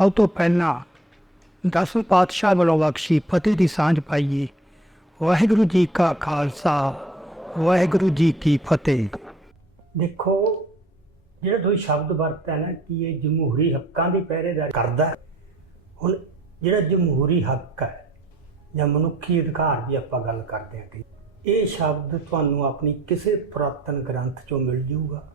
ਸਭ ਤੋਂ ਪਹਿਲਾਂ ਦਸਵੇਂ ਪਾਤਸ਼ਾਹ ਵੱਲੋਂ ਬਖਸ਼ੀ ਫਤਿਹ ਦੀ ਸਾਂਝ ਪਾਈਏ ਵਾਹਿਗੁਰੂ ਜੀ ਕਾ ਖਾਲਸਾ, ਵਾਹਿਗੁਰੂ ਜੀ ਕੀ ਫਤਿਹ। ਦੇਖੋ, ਜਿਹੜਾ ਤੁਸੀਂ ਸ਼ਬਦ ਵਰਤਿਆ ਨਾ, ਕਿ ਇਹ ਜਮਹੂਰੀ ਹੱਕਾਂ ਦੀ ਪਹਿਰੇਦਾਰੀ ਕਰਦਾ ਹੁਣ ਜਿਹੜਾ ਜਮਹੂਰੀ ਹੱਕ ਹੈ, ਜਾਂ ਮਨੁੱਖੀ ਅਧਿਕਾਰ ਦੀ ਆਪਾਂ ਗੱਲ ਕਰਦੇ ਹਾਂ ਕਿ ਇਹ ਸ਼ਬਦ ਤੁਹਾਨੂੰ ਆਪਣੀ ਕਿਸੇ ਪੁਰਾਤਨ ਗ੍ਰੰਥ ਚੋਂ ਮਿਲ ਜੂਗਾ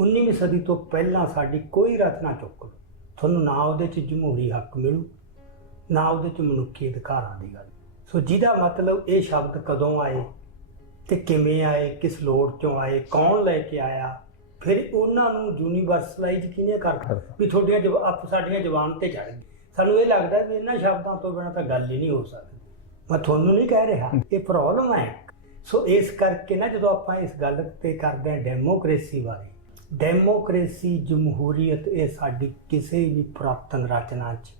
19ਵੀਂ ਸਦੀ ਤੋਂ ਪਹਿਲਾਂ ਸਾਡੀ ਕੋਈ ਰਚਨਾ ਚੁੱਕ ਲਓ। ਤੁਹਾਨੂੰ ਨਾ ਉਹਦੇ 'ਚ ਜਮਹੂਰੀ ਹੱਕ ਮਿਲੂ ਨਾ ਉਹਦੇ 'ਚ ਮਨੁੱਖੀ ਅਧਿਕਾਰਾਂ ਦੀ ਗੱਲ। ਸੋ ਜਿਹਦਾ ਮਤਲਬ ਇਹ ਸ਼ਬਦ ਕਦੋਂ ਆਏ ਤੇ ਕਿਵੇਂ ਆਏ ਕਿਸ ਲੋੜ ਚੋਂ ਆਏ ਕੌਣ ਲੈ ਕੇ ਆਇਆ ਫਿਰ ਉਹਨਾਂ ਨੂੰ ਯੂਨੀਵਰਸਲਾਈਜ਼ ਕਿਹਨੇ ਕਰਤਾ। ਵੀ ਤੁਹਾਡੀਆਂ ਜਵ- ਆਪ ਸਾਡੀਆਂ ਜ਼ਬਾਨ ਤੇ ਚੜ ਗਈ ਸਾਨੂੰ ਇਹ ਲੱਗਦਾ ਵੀ ਇਹਨਾਂ ਸ਼ਬਦਾਂ ਤੋਂ ਬਿਨਾਂ ਤਾਂ ਗੱਲ ਹੀ ਨਹੀਂ ਹੋ ਸਕਦੀ। ਮੈਂ ਤੁਹਾਨੂੰ ਨਹੀਂ ਕਹਿ ਰਿਹਾ ਇਹ ਪ੍ਰੋਬਲਮ ਹੈ। ਸੋ ਇਸ ਕਰਕੇ ਨਾ ਜਦੋਂ ਆਪਾਂ ਇਸ ਗੱਲ ਤੇ ਕਰਦੇ ਹਾਂ ਡੈਮੋਕ੍ਰੇਸੀ ਬਾਰੇ ਡੈਮੋਕ੍ਰੇਸੀ ਜਮਹੂਰੀਅਤ ਇਹ ਸਾਡੀ ਕਿਸੇ ਵੀ ਪੁਰਾਤਨ ਰਚਨਾ 'ਚ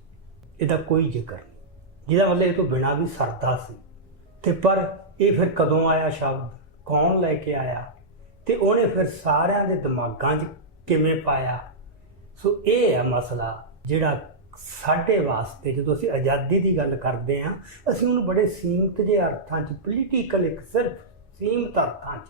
ਇਹਦਾ ਕੋਈ ਜ਼ਿਕਰ ਨਹੀਂ। ਜਿਹਦਾ ਮਤਲਬ ਇਹ ਤੋਂ ਬਿਨਾ ਵੀ ਸਰਦਾ ਸੀ। ਤੇ ਪਰ ਇਹ ਫਿਰ ਕਦੋਂ ਆਇਆ ਸ਼ਬਦ? ਕੌਣ ਲੈ ਕੇ ਆਇਆ? ਤੇ ਉਹਨੇ ਫਿਰ ਸਾਰਿਆਂ ਦੇ ਦਿਮਾਗਾਂ 'ਚ ਕਿਵੇਂ ਪਾਇਆ? ਸੋ ਇਹ ਹੈ ਮਸਲਾ ਜਿਹੜਾ ਸਾਡੇ ਵਾਸਤੇ ਜਦੋਂ ਅਸੀਂ ਆਜ਼ਾਦੀ ਦੀ ਗੱਲ ਕਰਦੇ ਹਾਂ, ਅਸੀਂ ਉਹਨੂੰ ਬੜੇ ਸੀਮਿਤ ਜਿਹੇ ਅਰਥਾਂ 'ਚ ਪੋਲੀਟੀਕਲ ਇੱਕ ਸਿਰਫ ਸੀਮਤ ਅਰਥਾਂ 'ਚ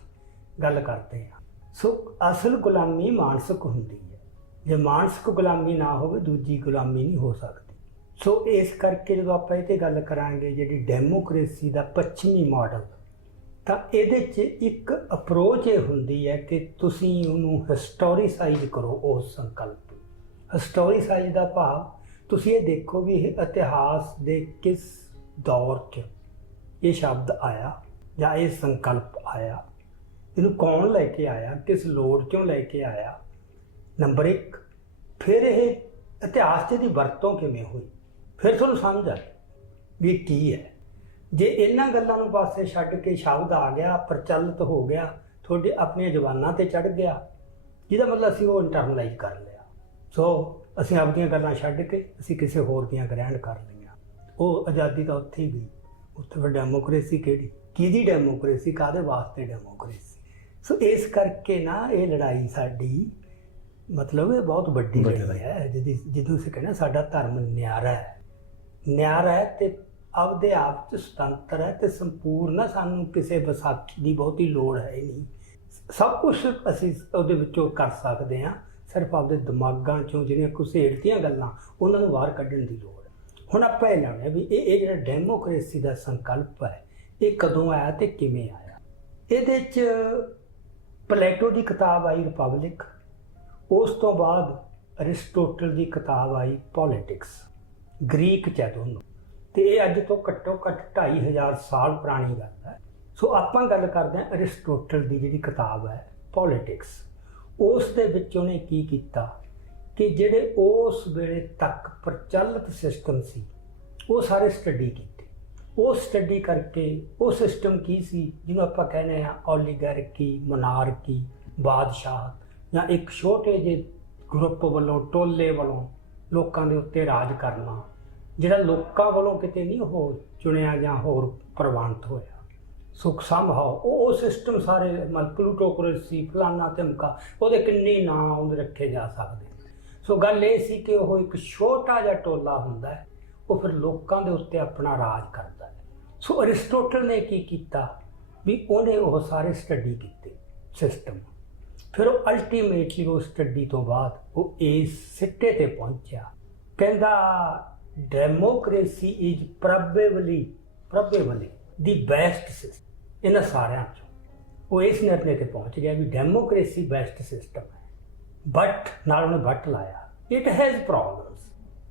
ਗੱਲ ਕਰਦੇ ਹਾਂ। ਸੋ ਅਸਲ ਗੁਲਾਮੀ ਮਾਨਸਿਕ ਹੁੰਦੀ ਹੈ। ਜੇ ਮਾਨਸਿਕ ਗੁਲਾਮੀ ਨਾ ਹੋਵੇ, ਦੂਜੀ ਗੁਲਾਮੀ ਨਹੀਂ ਹੋ ਸਕਦੀ। ਸੋ ਇਸ ਕਰਕੇ ਜਦੋਂ ਆਪਾਂ ਇਹ ਤੇ ਗੱਲ ਕਰਾਂਗੇ, ਜਿਹੜੀ ਡੈਮੋਕ੍ਰੇਸੀ ਦਾ ਪੱਛਮੀ ਮਾਡਲ, ਤਾਂ ਇਹਦੇ 'ਚ ਇੱਕ ਅਪਰੋਚ ਇਹ ਹੁੰਦੀ ਹੈ ਕਿ ਤੁਸੀਂ ਉਹਨੂੰ ਹਿਸਟੋਰੀਸਾਈਜ਼ ਕਰੋ ਉਸ ਸੰਕਲਪ ਹਿਸਟੋਰੀਸਾਈਜ਼ ਦਾ ਭਾਵ, ਤੁਸੀਂ ਇਹ ਦੇਖੋ ਵੀ ਇਹ ਇਤਿਹਾਸ ਦੇ ਕਿਸ ਦੌਰ 'ਚ ਇਹ ਸ਼ਬਦ ਆਇਆ ਜਾਂ ਇਹ ਸੰਕਲਪ ਆਇਆ। ਇਹਨੂੰ ਕੌਣ ਲੈ ਕੇ ਆਇਆ, ਕਿਸ ਲੋੜ 'ਚੋਂ ਲੈ ਕੇ ਆਇਆ? ਨੰਬਰ 1 ਫਿਰ ਇਹ ਇਤਿਹਾਸ 'ਚ ਇਹਦੀ ਵਰਤੋਂ ਕਿਵੇਂ ਹੋਈ? ਫਿਰ ਤੁਹਾਨੂੰ ਸਮਝ ਆ ਵੀ ਕੀ ਹੈ। ਜੇ ਇਹਨਾਂ ਗੱਲਾਂ ਨੂੰ ਪਾਸੇ ਛੱਡ ਕੇ ਸ਼ਬਦ ਆ ਗਿਆ, ਪ੍ਰਚਲਿਤ ਹੋ ਗਿਆ, ਤੁਹਾਡੇ ਆਪਣੀਆਂ ਜ਼ਬਾਨਾਂ ਤੇ ਚੜ ਗਿਆ, ਜਿਹਦਾ ਮਤਲਬ ਅਸੀਂ ਉਹ ਇੰਟਰਨਲਾਈਜ਼ ਕਰ ਲਿਆ। ਸੋ ਅਸੀਂ ਆਪਣੀਆਂ ਗੱਲਾਂ ਛੱਡ ਕੇ ਅਸੀਂ ਕਿਸੇ ਹੋਰ ਦੀਆਂ ਗ੍ਰਹਿਣ ਕਰ ਲਈਆਂ। ਉਹ ਆਜ਼ਾਦੀ ਤਾਂ ਉੱਥੇ ਹੀ ਗਈ। ਉੱਥੇ ਫਿਰ ਡੈਮੋਕ੍ਰੇਸੀ ਕਿਹੜੀ? ਕਿਹਦੀ ਡੈਮੋਕ੍ਰੇਸੀ ਕਾਦੇ ਵਾਸਤੇ ਡੈਮੋਕ੍ਰੇਸੀ ਸੋ ਇਸ ਕਰਕੇ ਨਾ ਇਹ ਲੜਾਈ ਸਾਡੀ ਮਤਲਬ ਇਹ ਬਹੁਤ ਵੱਡੀ ਲੜਾਈ ਹੈ ਜਿਹਦੀ ਜਿਹਨੂੰ ਅਸੀਂ ਕਹਿੰਦੇ ਸਾਡਾ ਧਰਮ ਨਿਆਰਾ ਹੈ। ਨਿਆਰਾ ਹੈ ਤੇ ਆਪਦੇ ਆਪ ਚ ਸੁਤੰਤਰ ਹੈ ਤੇ ਸੰਪੂਰਨ ਸਾਨੂੰ ਕਿਸੇ ਵਿਸਾਖੀ ਦੀ ਬਹੁਤੀ ਲੋੜ ਹੈ ਹੀ ਨਹੀਂ। ਸਭ ਕੁਝ ਅਸੀਂ ਉਹਦੇ ਵਿੱਚੋਂ ਕਰ ਸਕਦੇ ਹਾਂ ਸਿਰਫ ਆਪਦੇ ਦਿਮਾਗਾਂ ਚੋਂ ਜਿਹੜੀਆਂ ਕੁਸੇੜਤੀਆਂ ਗੱਲਾਂ ਉਹਨਾਂ ਨੂੰ ਬਾਹਰ ਕੱਢਣ ਦੀ ਲੋੜ ਹੈ। ਹੁਣ ਆਪਾਂ ਇਹ ਲਾਉਣੇ ਵੀ ਇਹ ਇਹ ਜਿਹੜਾ ਡੈਮੋਕ੍ਰੇਸੀ ਦਾ ਸੰਕਲਪ ਹੈ ਇਹ ਕਦੋਂ ਆਇਆ ਤੇ ਕਿਵੇਂ ਆਇਆ? ਇਹਦੇ ਚ ਪਲੇਟੋ ਦੀ ਕਿਤਾਬ ਆਈ ਰਿਪਬਲਿਕ, ਉਸ ਤੋਂ ਬਾਅਦ ਅਰਿਸਟੋਟਲ ਦੀ ਕਿਤਾਬ ਆਈ ਪੋਲਿਟਿਕਸ, ਗ੍ਰੀਕ ਚ ਹੈ ਦੋਨੋਂ। ਤੇ ਇਹ ਅੱਜ ਤੋਂ ਘੱਟੋ ਘੱਟ 2500 ਸਾਲ ਪੁਰਾਣੀ ਗੱਲ ਹੈ। ਸੋ ਆਪਾਂ ਗੱਲ ਕਰਦੇ ਹਾਂ ਅਰਿਸਟੋਟਲ ਦੀ ਜਿਹੜੀ ਕਿਤਾਬ ਹੈ, ਪੋਲਿਟਿਕਸ। ਉਸ ਦੇ ਵਿੱਚ ਉਹਨੇ ਕੀ ਕੀਤਾ ਕਿ ਜਿਹੜੇ ਉਸ ਵੇਲੇ ਤੱਕ ਪ੍ਰਚਲਿਤ ਸਿਸਟਮ ਸੀ, ਉਹ ਸਾਰੇ ਸਟੱਡੀ ਕੀਤੇ। ਉਹ ਸਟੱਡੀ ਕਰਕੇ ਉਹ ਸਿਸਟਮ ਕੀ ਸੀ ਜਿਹਨੂੰ ਆਪਾਂ ਕਹਿੰਦੇ ਆ ਓਲੀਗਾਰਕੀ ਮੋਨਾਰਕੀ ਬਾਦਸ਼ਾਹ ਜਾਂ ਇੱਕ ਛੋਟੇ ਜਿਹੇ ਗਰੁੱਪ ਵੱਲੋਂ, ਟੋਲੇ ਵੱਲੋਂ ਲੋਕਾਂ ਦੇ ਉੱਤੇ ਰਾਜ ਕਰਨਾ, ਜਿਹੜਾ ਲੋਕਾਂ ਵੱਲੋਂ ਕਿਤੇ ਨਹੀਂ ਹੋ ਚੁਣਿਆ ਜਾਂ ਹੋਰ ਪ੍ਰਵਾਨਿਤ ਹੋਇਆ। ਸੁਖ ਸੰਭਾਵ, ਉਹ ਉਹ ਸਿਸਟਮ ਸਾਰੇ ਮਤਲਬ ਪਲੂਟੋਕ੍ਰੇਸੀ ਫਲਾਨਾ ਧਮਕਾ, ਉਹਦੇ ਕਿੰਨੇ ਨਾਂ ਉਹਦੇ ਰੱਖੇ ਜਾ ਸਕਦੇ ਸੋ ਗੱਲ ਇਹ ਸੀ ਕਿ ਉਹ ਇੱਕ ਛੋਟਾ ਜਿਹਾ ਟੋਲਾ ਹੁੰਦਾ ਹੈ ਉਹ ਫਿਰ ਲੋਕਾਂ ਦੇ ਉੱਤੇ ਆਪਣਾ ਰਾਜ ਕਰਦਾ ਹੈ। ਸੋ ਅਰਿਸਟੋਟਲ ਨੇ ਕੀ ਕੀਤਾ? ਵੀ ਉਹਨੇ ਉਹ ਸਾਰੇ ਸਟੱਡੀ ਕੀਤੇ ਸਿਸਟਮ ਫਿਰ ਉਹ ਅਲਟੀਮੇਟਲੀ ਉਹ ਸਟੱਡੀ ਤੋਂ ਬਾਅਦ ਉਹ ਇਸ ਸਿੱਟੇ ਤੇ ਪਹੁੰਚਿਆ। ਕਹਿੰਦਾ democracy is probably probably the best system ਇਹਨਾਂ ਸਾਰਿਆਂ ਚੋਂ। ਉਹ ਇਸ ਨਿਰਣੇ ਤੇ ਪਹੁੰਚ ਗਿਆ ਵੀ ਡੈਮੋਕ੍ਰੇਸੀ ਬੈਸਟ ਸਿਸਟਮ ਹੈ ਬਟ ਨਾਲ ਉਹਨੇ ਬਟ ਲਾਇਆ। ਇਟ ਹੈਜ਼ ਪ੍ਰੋਬਲਮਸ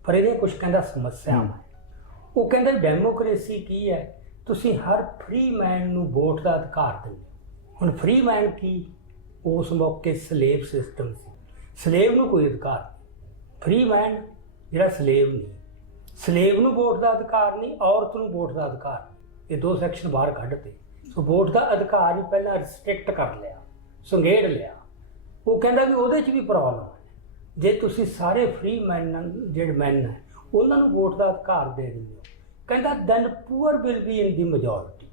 ਪਰ ਇਹਦੇ ਕੁਝ ਕਹਿੰਦਾ ਸਮੱਸਿਆਵਾਂ ਹੈ ਉਹ ਕਹਿੰਦਾ ਡੈਮੋਕ੍ਰੇਸੀ ਕੀ ਹੈ? ਤੁਸੀਂ ਹਰ ਫ੍ਰੀ ਮੈਨ ਨੂੰ ਵੋਟ ਦਾ ਅਧਿਕਾਰ ਦਿੰਦੇ। ਹੁਣ ਫ੍ਰੀ ਮੈਨ ਕੀ? ਉਸ ਮੌਕੇ ਸਲੇਵ ਸਿਸਟਮ ਸੀ। ਸਲੇਵ ਨੂੰ ਕੋਈ ਅਧਿਕਾਰ ਨਹੀਂ। ਫ੍ਰੀ ਮੈਨ ਜਿਹੜਾ ਸਲੇਵ ਨਹੀਂ। ਸਲੇਵ ਨੂੰ ਵੋਟ ਦਾ ਅਧਿਕਾਰ ਨਹੀਂ ਔਰਤ ਨੂੰ ਵੋਟ ਦਾ ਅਧਿਕਾਰ। ਇਹ ਦੋ ਸੈਕਸ਼ਨ ਬਾਹਰ ਕੱਢਤੇ। ਸੋ ਵੋਟ ਦਾ ਅਧਿਕਾਰ ਹੀ ਪਹਿਲਾਂ ਰਿਸਟ੍ਰਿਕਟ ਕਰ ਲਿਆ ਸੰਘੇੜ ਲਿਆ। ਉਹ ਕਹਿੰਦਾ ਵੀ ਉਹਦੇ 'ਚ ਵੀ ਪ੍ਰੋਬਲਮ ਹੈ। ਜੇ ਤੁਸੀਂ ਸਾਰੇ ਫ੍ਰੀ ਮੈਨ ਜਿਹੜੇ ਮੈਨ ਹੈ ਉਹਨਾਂ ਨੂੰ ਵੋਟ ਦਾ ਅਧਿਕਾਰ ਦੇ ਦਿੰਦੇ ਹੋ। ਕਹਿੰਦਾ then poor will be in the majority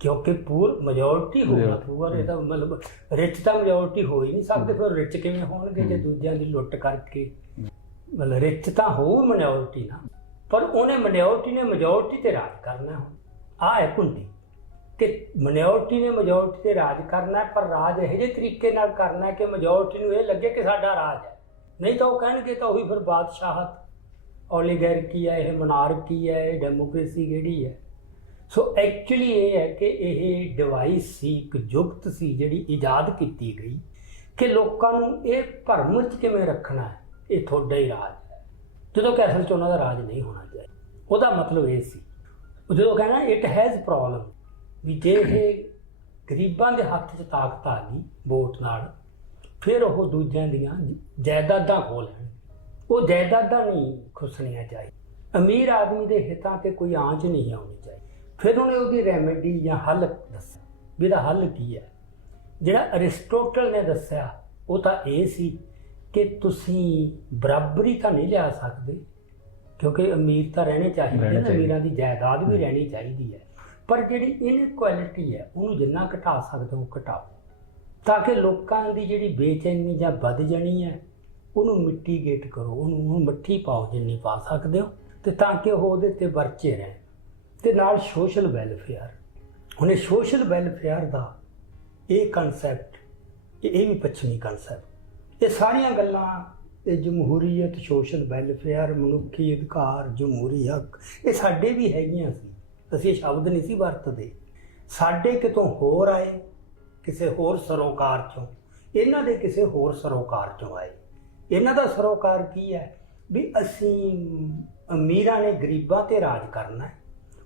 ਕਿਉਂਕਿ ਪੂਰ ਮੈਜੋਰਿਟੀ ਹੋਣਾ ਪੂਅਰ ਇਹਦਾ ਮਤਲਬ ਰਿਚ ਤਾਂ ਮੈਜੋਰਿਟੀ ਹੋ ਹੀ ਨਹੀਂ ਸਕਦੇ ਫਿਰ ਰਿਚ ਕਿਵੇਂ ਹੋਣਗੇ ਜੇ ਦੂਜਿਆਂ ਦੀ ਲੁੱਟ ਕਰਕੇ? ਮਤਲਬ ਰਿਚ ਤਾਂ ਹੋਊ ਮਿਨੋਰਟੀ ਨਾ। ਪਰ ਉਹਨੇ ਮਿਨੋਰਟੀ ਨੇ ਮੈਜੋਰਟੀ ਤੇ ਰਾਜ ਕਰਨਾ ਆ ਹੈ ਕੁੰਡੀ। ਕਿ ਮਿਨੋਰਟੀ ਨੇ ਮੈਜੋਰਟੀ ਤੇ ਰਾਜ ਕਰਨਾ ਹੈ, ਪਰ ਰਾਜ ਇਹੋ ਜਿਹੇ ਤਰੀਕੇ ਨਾਲ ਕਰਨਾ ਹੈ ਕਿ ਮੈਜੋਰਟੀ ਨੂੰ ਇਹ ਲੱਗੇ ਕਿ ਸਾਡਾ ਰਾਜ ਹੈ। ਨਹੀਂ ਤਾਂ ਉਹ ਕਹਿਣਗੇ ਤਾਂ ਉਹੀ ਫਿਰ ਬਾਦਸ਼ਾਹਤ ਓਲੀਗਾਰਕੀ ਹੈ, ਇਹ ਮਨਾਰਕੀ ਹੈ, ਇਹ ਡੈਮੋਕ੍ਰੇਸੀ ਕਿਹੜੀ ਹੈ? ਸੋ ਐਕਚੁਅਲੀ ਇਹ ਹੈ ਕਿ ਇਹ ਡਿਵਾਈਸ ਸੀ, ਇੱਕ ਜੁਗਤ ਸੀ ਜਿਹੜੀ ਇਜਾਦ ਕੀਤੀ ਗਈ ਕਿ ਲੋਕਾਂ ਨੂੰ ਇਹ ਭਰਮ ਵਿੱਚ ਕਿਵੇਂ ਰੱਖਣਾ ਹੈ? ਇਹ ਤੁਹਾਡਾ ਹੀ ਰਾਜ ਹੈ। ਜਦੋਂ ਕਿ ਅਸਲ 'ਚ ਉਹਨਾਂ ਦਾ ਰਾਜ ਨਹੀਂ ਹੋਣਾ ਚਾਹੀਦਾ। ਉਹਦਾ ਮਤਲਬ ਇਹ ਸੀ। ਜਦੋਂ ਕਹਿੰਦਾ ਇਟ ਹੈਜ਼ ਪ੍ਰੋਬਲਮ ਵੀ ਜੇ ਇਹ ਗਰੀਬਾਂ ਦੇ ਹੱਥ 'ਚ ਤਾਕਤ ਆ ਗਈ ਵੋਟ ਨਾਲ ਫਿਰ ਉਹ ਦੂਜਿਆਂ ਦੀਆਂ ਜਾਇਦਾਦਾਂ ਖੋਹ ਲੈਣ। ਉਹ ਜਾਇਦਾਦਾਂ ਨਹੀਂ ਖੁਸਣੀਆਂ ਚਾਹੀਦੀ ਅਮੀਰ ਆਦਮੀ ਦੇ ਹਿੱਤਾਂ ਤੇ ਕੋਈ ਆਂਚ ਨਹੀਂ ਆਉਣੀ ਚਾਹੀਦੀ। ਫਿਰ ਉਹਨੇ ਉਹਦੀ ਰੈਮੇਡੀ ਜਾਂ ਹੱਲ ਦੱਸਿਆ। ਵੀ ਇਹਦਾ ਹੱਲ ਕੀ ਹੈ? ਜਿਹੜਾ ਅਰਿਸਟੋਟਲ ਨੇ ਦੱਸਿਆ ਉਹ ਤਾਂ ਇਹ ਸੀ ਕਿ ਤੁਸੀਂ ਬਰਾਬਰੀ ਤਾਂ ਨਹੀਂ ਲਿਆ ਸਕਦੇ ਕਿਉਂਕਿ ਅਮੀਰ ਤਾਂ ਰਹਿਣੇ ਚਾਹੀਦੇ ਨੇ। ਅਮੀਰਾਂ ਦੀ ਜਾਇਦਾਦ ਵੀ ਰਹਿਣੀ ਚਾਹੀਦੀ ਹੈ। ਪਰ ਜਿਹੜੀ ਇਨਇਕੁਐਲਿਟੀ ਹੈ ਉਹਨੂੰ ਜਿੰਨਾ ਘਟਾ ਸਕਦੇ ਹੋ ਘਟਾਓ। ਤਾਂ ਕਿ ਲੋਕਾਂ ਦੀ ਜਿਹੜੀ ਬੇਚੈਨੀ ਜਾਂ ਵੱਧ ਜਾਣੀ ਹੈ, ਉਹਨੂੰ ਮਿਟੀਗੇਟ ਕਰੋ, ਉਹਨੂੰ ਉਹਨੂੰ ਮੱਠੀ ਪਾਓ ਜਿੰਨੀ ਪਾ ਸਕਦੇ ਹੋ ਤੇ ਤਾਂ ਕਿ ਉਹ ਉਹਦੇ ਤੇ ਵਰਚੇ ਰਹਿਣ ਤੇ ਨਾਲ ਸੋਸ਼ਲ ਵੈਲਫੇਅਰ ਹੁਣ ਇਹ ਸੋਸ਼ਲ ਵੈਲਫੇਅਰ ਦਾ ਇਹ ਕਨਸੈਪਟ ਇਹ ਇਹ ਵੀ ਪੱਛਮੀ ਕਨਸੈਪਟ ਇਹ ਸਾਰੀਆਂ ਗੱਲਾਂ ਇਹ ਜਮਹੂਰੀਅਤ ਸੋਸ਼ਲ ਵੈਲਫੇਅਰ ਮਨੁੱਖੀ ਅਧਿਕਾਰ, ਜਮਹੂਰੀ ਹੱਕ, ਇਹ ਸਾਡੇ ਵੀ ਹੈਗੀਆਂ ਸੀ। ਅਸੀਂ ਇਹ ਸ਼ਬਦ ਨਹੀਂ ਸੀ ਵਰਤਦੇ। ਸਾਡੇ ਕਿਤੋਂ ਹੋਰ ਆਏ ਕਿਸੇ ਹੋਰ ਸਰੋਕਾਰ ਚੋਂ, ਇਹਨਾਂ ਦੇ ਕਿਸੇ ਹੋਰ ਸਰੋਕਾਰ ਚੋਂ ਆਏ। ਇਹਨਾਂ ਦਾ ਸਰੋਕਾਰ ਕੀ ਹੈ? ਵੀ ਅਸੀਂ ਅਮੀਰਾਂ ਨੇ ਗਰੀਬਾਂ ਤੇ ਰਾਜ ਕਰਨਾ ਹੈ,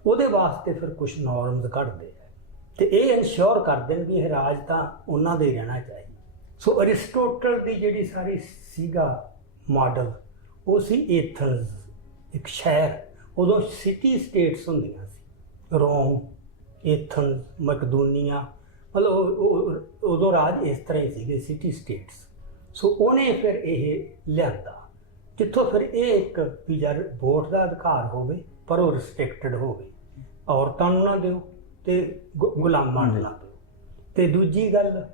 ਉਹਦੇ ਵਾਸਤੇ ਫਿਰ ਕੁਝ ਨਾਰਮਸ ਘੜਦੇ ਆ। ਤੇ ਇਹ ਇਨਸ਼ੋਰ ਕਰਦੇ ਨੇ ਵੀ ਇਹ ਰਾਜ ਤਾਂ ਉਹਨਾਂ ਦੇ ਰਹਿਣਾ ਚਾਹੀਦਾ। ਸੋ ਅਰਿਸਟੋਟਲ ਦੀ ਜਿਹੜੀ ਸਾਰੀ ਸੀਗਾ ਮਾਡਲ ਉਹ ਸੀ ਏਥਨਸ ਇੱਕ ਸ਼ਹਿਰ। ਉਦੋਂ ਸਿਟੀ ਸਟੇਟਸ ਹੁੰਦੀਆਂ ਸੀ। ਰੋਮ ਏਥਨਸ ਮਕਦੂਨੀਆ ਮਤਲਬ ਉਹ- ਉਦੋਂ ਰਾਜ ਇਸ ਤਰ੍ਹਾਂ ਹੀ ਸੀਗੇ ਸਿਟੀ ਸਟੇਟਸ ਸੋ ਉਹਨੇ ਫਿਰ ਇਹ ਲਿਆਂਦਾ। ਜਿੱਥੋਂ ਫਿਰ ਇਹ ਇੱਕ ਵੀ ਯਾਰ ਵੋਟ ਦਾ ਅਧਿਕਾਰ ਹੋਵੇ ਪਰ ਉਹ ਰਿਸਟ੍ਰਿਕਟਡ ਹੋਵੇ। ਔਰਤਾਂ ਨੂੰ ਨਾ ਦਿਓ ਤੇ ਗੁਲਾਮਾਂ ਨੂੰ ਨਾ ਦਿਓ। ਤੇ ਦੂਜੀ ਗੱਲ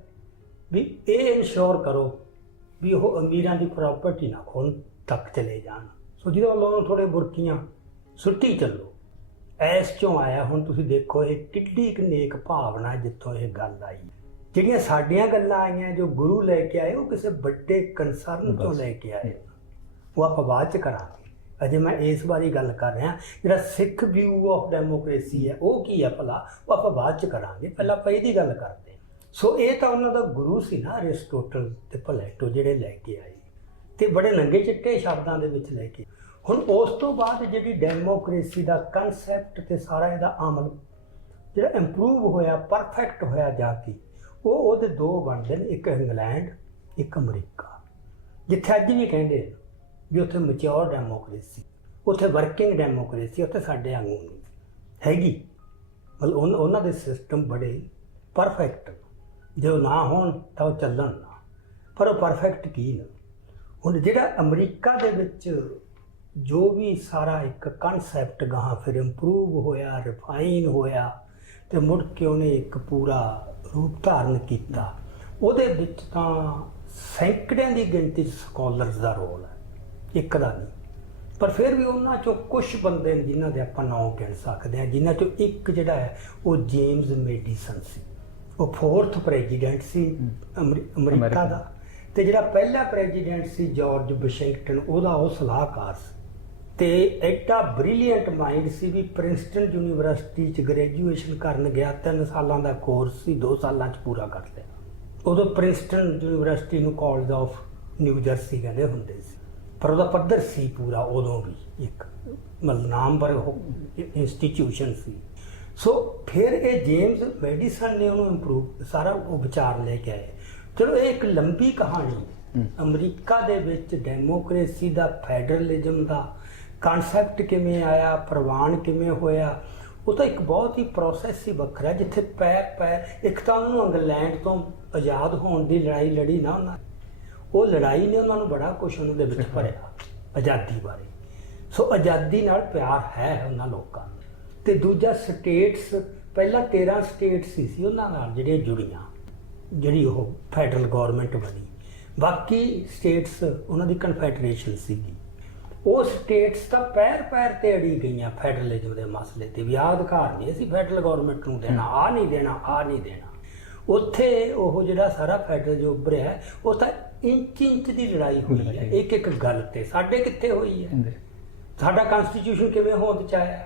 ਵੀ ਇਹ ਇਨਸ਼ੋਰ ਕਰੋ ਵੀ ਉਹ ਅਮੀਰਾਂ ਦੀ ਪ੍ਰਾਪਰਟੀ ਨਾ ਖੋਣ ਤੱਕ ਚਲੇ ਜਾਣ। ਸੋ ਜਿਹਦੇ ਵੱਲੋਂ ਥੋੜੇ ਬੁਰਕੀਆਂ ਸੁੱਟੀ ਚੱਲੋ ਐਸ ਚੋਂ ਆਇਆ ਹੁਣ ਤੁਸੀਂ ਦੇਖੋ ਇਹ ਕਿੱਡੀ ਕੁ ਨੇਕ ਭਾਵਨਾ ਜਿੱਥੋਂ ਇਹ ਗੱਲ ਆਈ। ਜਿਹੜੀਆਂ ਸਾਡੀਆਂ ਗੱਲਾਂ ਆਈਆਂ ਜੋ ਗੁਰੂ ਲੈ ਕੇ ਆਏ ਉਹ ਕਿਸੇ ਵੱਡੇ ਕੰਸਰਨ ਤੋਂ। ਲੈ ਕੇ ਆਏ। ਉਹ ਆਪਾਂ ਬਾਅਦ ਚ ਕਰਾਂਗੇ। ਅਜੇ ਮੈਂ ਇਸ ਬਾਰੇ ਗੱਲ ਕਰ ਰਿਹਾ ਜਿਹੜਾ ਸਿੱਖ ਵਿਊ ਆਫ ਡੈਮੋਕ੍ਰੇਸੀ ਹੈ ਉਹ ਕੀ ਹੈ ਭਲਾ? ਉਹ ਆਪਾਂ ਬਾਅਦ ਚ ਕਰਾਂਗੇ। ਪਹਿਲਾਂ ਆਪਾਂ ਇਹਦੀ ਗੱਲ ਕਰਦੇ। ਸੋ ਇਹ ਤਾਂ ਉਹਨਾਂ ਦਾ ਗੁਰੂ ਸੀ ਨਾ ਅਰਿਸਟੋਟਲ ਤੇ ਪਲੇਟੋ ਜਿਹੜੇ ਲੈ ਕੇ ਆਏ। ਤੇ ਬੜੇ ਨੰਗੇ ਚਿੱਟੇ ਸ਼ਬਦਾਂ ਦੇ ਵਿੱਚ ਲੈ ਕੇ ਹੁਣ ਉਸ ਤੋਂ ਬਾਅਦ ਜਿਹੜੀ ਡੈਮੋਕ੍ਰੇਸੀ ਦਾ ਕਨਸੈਪਟ ਤੇ ਸਾਰਾ ਇਹਦਾ ਅਮਲ ਜਿਹੜਾ ਇੰਪਰੂਵ ਹੋਇਆ ਪਰਫੈਕਟ ਹੋਇਆ ਜਾ ਕੇ, ਉਹ ਉਹਦੇ ਦੋ ਬਣਦੇ ਨੇ, ਇੱਕ ਇੰਗਲੈਂਡ, ਇੱਕ ਅਮਰੀਕਾ। ਜਿੱਥੇ ਅੱਜ ਵੀ ਕਹਿੰਦੇ ਵੀ ਉੱਥੇ ਮੈਚੁਰ ਡੈਮੋਕ੍ਰੇਸੀ ਉੱਥੇ ਵਰਕਿੰਗ ਡੈਮੋਕ੍ਰੇਸੀ ਉੱਥੇ ਸਾਡੇ ਵਾਂਗੂ ਨਹੀਂ ਹੈਗੀ। ਮਤਲਬ ਉਨ- ਉਹਨਾਂ ਦੇ ਸਿਸਟਮ ਬੜੇ ਪਰਫੈਕਟ ਜੋ ਨਾ ਹੋਣ ਤਾਂ ਉਹ ਚੱਲਣ ਨਾ। ਪਰ ਉਹ ਪਰਫੈਕਟ ਕੀ ਨੇ? ਹੁਣ ਜਿਹੜਾ ਅਮਰੀਕਾ ਦੇ ਵਿੱਚ ਜੋ ਵੀ ਸਾਰਾ ਇੱਕ ਕਨਸੈਪਟ ਗਾਹਾਂ ਫਿਰ ਇੰਪਰੂਵ ਹੋਇਆ ਰਿਫਾਈਨ ਹੋਇਆ ਤੇ ਮੁੜ ਕੇ ਉਹਨੇ ਇੱਕ ਪੂਰਾ ਰੂਪ ਧਾਰਨ ਕੀਤਾ। ਉਹਦੇ ਵਿੱਚ ਤਾਂ ਸੈਂਕੜਿਆਂ ਦੀ ਗਿਣਤੀ ਸਕਾਲਰਸ ਦਾ ਰੋਲ ਹੈ ਇੱਕ ਦਾ ਨਹੀਂ। ਪਰ ਫਿਰ ਵੀ ਉਹਨਾਂ ਚੋਂ ਕੁਝ ਬੰਦੇ ਨੇ ਜਿਨ੍ਹਾਂ ਦੇ ਆਪਾਂ ਨਾਮ ਗਿਣ ਸਕਦੇ ਹਾਂ ਜਿਨ੍ਹਾਂ ਚੋਂ ਇੱਕ ਜਿਹੜਾ ਹੈ ਉਹ ਜੇਮਸ ਮੈਡੀਸਨ ਸੀ। ਉਹ ਫੋਰਥ ਪ੍ਰੈਜ਼ੀਡੈਂਟ ਸੀ ਅਮਰੀ- ਅਮਰੀਕਾ ਅਮਰੀਕਾ। ਦਾ। ਤੇ ਜਿਹੜਾ ਪਹਿਲਾ ਪ੍ਰੈਜ਼ੀਡੈਂਟ ਸੀ ਜਾਰਜ ਵਾਸ਼ਿੰਗਟਨ ਉਹਦਾ ਉਹ ਸਲਾਹਕਾਰ ਸੀ। ਤੇ ਐਡਾ ਬ੍ਰਿਲੀਅੰਟ ਮਾਈਂਡ ਸੀ ਵੀ ਪ੍ਰਿੰਸਟਨ ਯੂਨੀਵਰਸਿਟੀ ਚ ਗ੍ਰੈਜੂਏਸ਼ਨ ਕਰਨ ਗਿਆ 3 ਸਾਲਾਂ ਦਾ ਕੋਰਸ ਸੀ 2 ਸਾਲਾਂ ਚ ਪੂਰਾ ਕਰ ਲਿਆ। ਉਦੋਂ ਪ੍ਰਿੰਸਟਨ ਯੂਨੀਵਰਸਿਟੀ ਨੂੰ ਕਾਲਜ ਆਫ ਨਿਊ ਜਰਸੀ ਕਹਿੰਦੇ ਹੁੰਦੇ ਸੀ। ਪਰ ਉਹਦਾ ਪੱਧਰ ਸੀ ਪੂਰਾ ਉਦੋਂ ਵੀ ਇੱਕ। ਮਤਲਬ ਨਾਮਵਰ ਇੰਸਟੀਟਿਊਸ਼ਨ ਸੀ। ਸੋ ਫਿਰ ਇਹ ਜੇਮਸ ਮੈਡੀਸਨ ਨੇ ਉਹਨੂੰ ਇੰਪਰੂਵ ਸਾਰਾ ਉਹ ਵਿਚਾਰ ਲੈ ਕੇ ਆਏ। ਚਲੋ ਇਹ ਇੱਕ ਲੰਬੀ ਕਹਾਣੀ। ਅਮਰੀਕਾ ਦੇ ਵਿੱਚ ਡੈਮੋਕ੍ਰੇਸੀ ਦਾ ਫੈਡਰਲਿਜ਼ਮ ਦਾ ਕਨਸੈਪਟ ਕਿਵੇਂ ਆਇਆ, ਪ੍ਰਵਾਨ ਕਿਵੇਂ ਹੋਇਆ, ਉਹ ਤਾਂ ਇੱਕ ਬਹੁਤ ਹੀ ਪ੍ਰੋਸੈਸ ਹੀ ਵੱਖਰਾ ਜਿੱਥੇ ਪੈਰ ਪੈਰ, ਇੱਕ ਤਾਂ ਉਹਨੂੰ ਇੰਗਲੈਂਡ ਤੋਂ ਆਜ਼ਾਦ ਹੋਣ ਦੀ ਲੜਾਈ ਲੜੀ ਨਾ ਉਹਨਾਂ ਉਹ ਲੜਾਈ ਨੇ ਉਹਨਾਂ ਨੂੰ ਬੜਾ ਕੁਝ ਉਹਨਾਂ ਦੇ ਵਿੱਚ ਭਰਿਆ, ਆਜ਼ਾਦੀ ਬਾਰੇ। ਸੋ ਆਜ਼ਾਦੀ ਨਾਲ ਪਿਆਰ ਹੈ ਉਹਨਾਂ ਲੋਕਾਂ ਨੂੰ। ਤੇ ਦੂਜਾ ਸਟੇਟਸ ਪਹਿਲਾਂ 13 ਸਟੇਟਸ ਸੀ ਸੀ ਉਹਨਾਂ ਨਾਲ ਜਿਹੜੀਆਂ ਜੁੜੀਆਂ, ਜਿਹੜੀ ਉਹ ਫੈਡਰਲ ਗਵਰਨਮੈਂਟ ਬਣੀ। ਬਾਕੀ ਸਟੇਟਸ ਉਹਨਾਂ ਦੀ ਕਨਫੈਡਰੇਸ਼ਨ ਸੀਗੀ। ਉਹ ਸਟੇਟਸ ਤਾਂ ਪੈਰ ਪੈਰ ਤੇ ਅੜੀ ਗਈਆਂ ਫੈਡਰਲਿਜ਼ਮ ਦੇ ਮਸਲੇ ਤੇ ਵੀ ਆਹ ਅਧਿਕਾਰ ਨਹੀਂ ਅਸੀਂ ਫੈਡਰਲ ਗਵਰਨਮੈਂਟ ਨੂੰ ਦੇਣਾ ਆ ਨਹੀਂ ਦੇਣਾ ਆ ਨਹੀਂ ਦੇਣਾ। ਉੱਥੇ ਉਹ ਜਿਹੜਾ ਸਾਰਾ ਫੈਡਰਲ ਜੋ ਉੱਭਰਿਆ ਉਹ ਤਾਂ ਇੰਚ ਇੰਚ ਦੀ ਲੜਾਈ ਹੋਈ ਹੈ ਇੱਕ ਇੱਕ ਗੱਲ ਤੇ। ਸਾਡੇ ਕਿੱਥੇ ਹੋਈ ਹੈ? ਸਾਡਾ ਕਨਸਟੀਟਿਊਸ਼ਨ ਕਿਵੇਂ ਹੋਂਦ ਚ ਆਇਆ?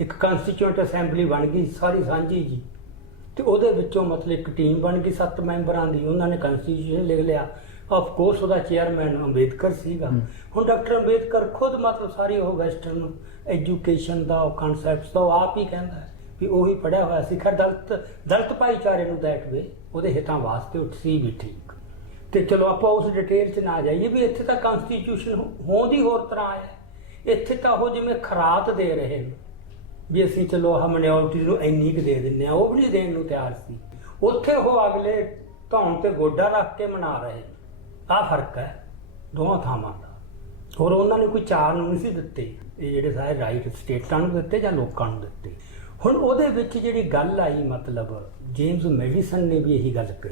ਇੱਕ ਕਨਸਟੀਟਿਊਂਟ ਅਸੈਂਬਲੀ ਬਣ ਗਈ ਸਾਰੀ ਸਾਂਝੀ ਜੀ। ਤੇ ਉਹਦੇ ਵਿੱਚੋਂ ਮਤਲਬ ਇੱਕ ਟੀਮ ਬਣ ਗਈ ਸੱਤ ਮੈਂਬਰਾਂ ਦੀ ਉਹਨਾਂ ਨੇ ਕਨਸਟੀਟਿਊਸ਼ਨ ਲਿਖ ਲਿਆ। ਆਫ ਕੋਰਸ ਉਹਦਾ ਚੇਅਰਮੈਨ ਅੰਬੇਦਕਰ ਸੀਗਾ। ਹੁਣ ਡਾਕਟਰ ਅੰਬੇਦਕਰ ਖੁਦ ਮਤਲਬ ਸਾਰੀ ਉਹ ਵੈਸਟਰਨ ਐਜੂਕੇਸ਼ਨ ਦਾ ਉਹ ਕਨਸੈਪਟਸ ਦਾ ਉਹ ਆਪ ਹੀ ਕਹਿੰਦਾ ਵੀ ਉਹੀ ਪੜਿਆ ਹੋਇਆ ਸੀ। ਖਰ ਦਲਤ ਦਲਤ ਭਾਈਚਾਰੇ ਨੂੰ ਦੈਟ ਵੇ ਉਹਦੇ ਹਿੱਤਾਂ ਵਾਸਤੇ ਉਹ ਸੀ ਵੀ ਠੀਕ। ਤੇ ਚਲੋ ਆਪਾਂ ਉਸ ਡਿਟੇਲ 'ਚ ਨਾ ਜਾਈਏ ਵੀ ਇੱਥੇ ਤਾਂ ਕਨਸਟੀਟਿਊਸ਼ਨ ਹੋਂਦ ਹੀ ਹੋਰ ਤਰ੍ਹਾਂ ਆਇਆ ਇੱਥੇ ਤਾਂ ਉਹ ਜਿਵੇਂ ਖਰਾਤ ਦੇ ਰਹੇ ਨੇ। ਵੀ ਅਸੀਂ ਚਲੋ ਆਹ ਮਿਨੋਰਟੀ ਨੂੰ ਇੰਨੀ ਕੁ ਦੇ ਦਿੰਨੇ ਆ ਉਹ ਵੀ ਨਹੀਂ ਦੇਣ ਨੂੰ ਤਿਆਰ ਸੀ। ਉੱਥੇ ਉਹ ਅਗਲੇ ਧੌਣ ਤੇ ਗੋਡਾ ਰੱਖ ਕੇ ਮਨਾ ਰਹੇ ਆਹ ਫ਼ਰਕ ਹੈ ਦੋਵਾਂ ਥਾਵਾਂ ਦਾ। ਹੋਰ ਉਹਨਾਂ ਨੇ ਕੋਈ ਚਾਰ ਨੂੰ ਨਹੀਂ ਸੀ ਦਿੱਤੇ। ਇਹ ਜਿਹੜੇ ਸਾਰੇ ਰਾਈਟ ਸਟੇਟਾਂ ਨੂੰ ਦਿੱਤੇ ਜਾਂ ਲੋਕਾਂ ਨੂੰ ਦਿੱਤੇ। ਹੁਣ ਉਹਦੇ ਵਿੱਚ ਜਿਹੜੀ ਗੱਲ ਆਈ ਮਤਲਬ ਜੇਮਸ ਮੈਡੀਸਨ ਨੇ ਵੀ ਇਹੀ ਗੱਲ ਕਹੀ।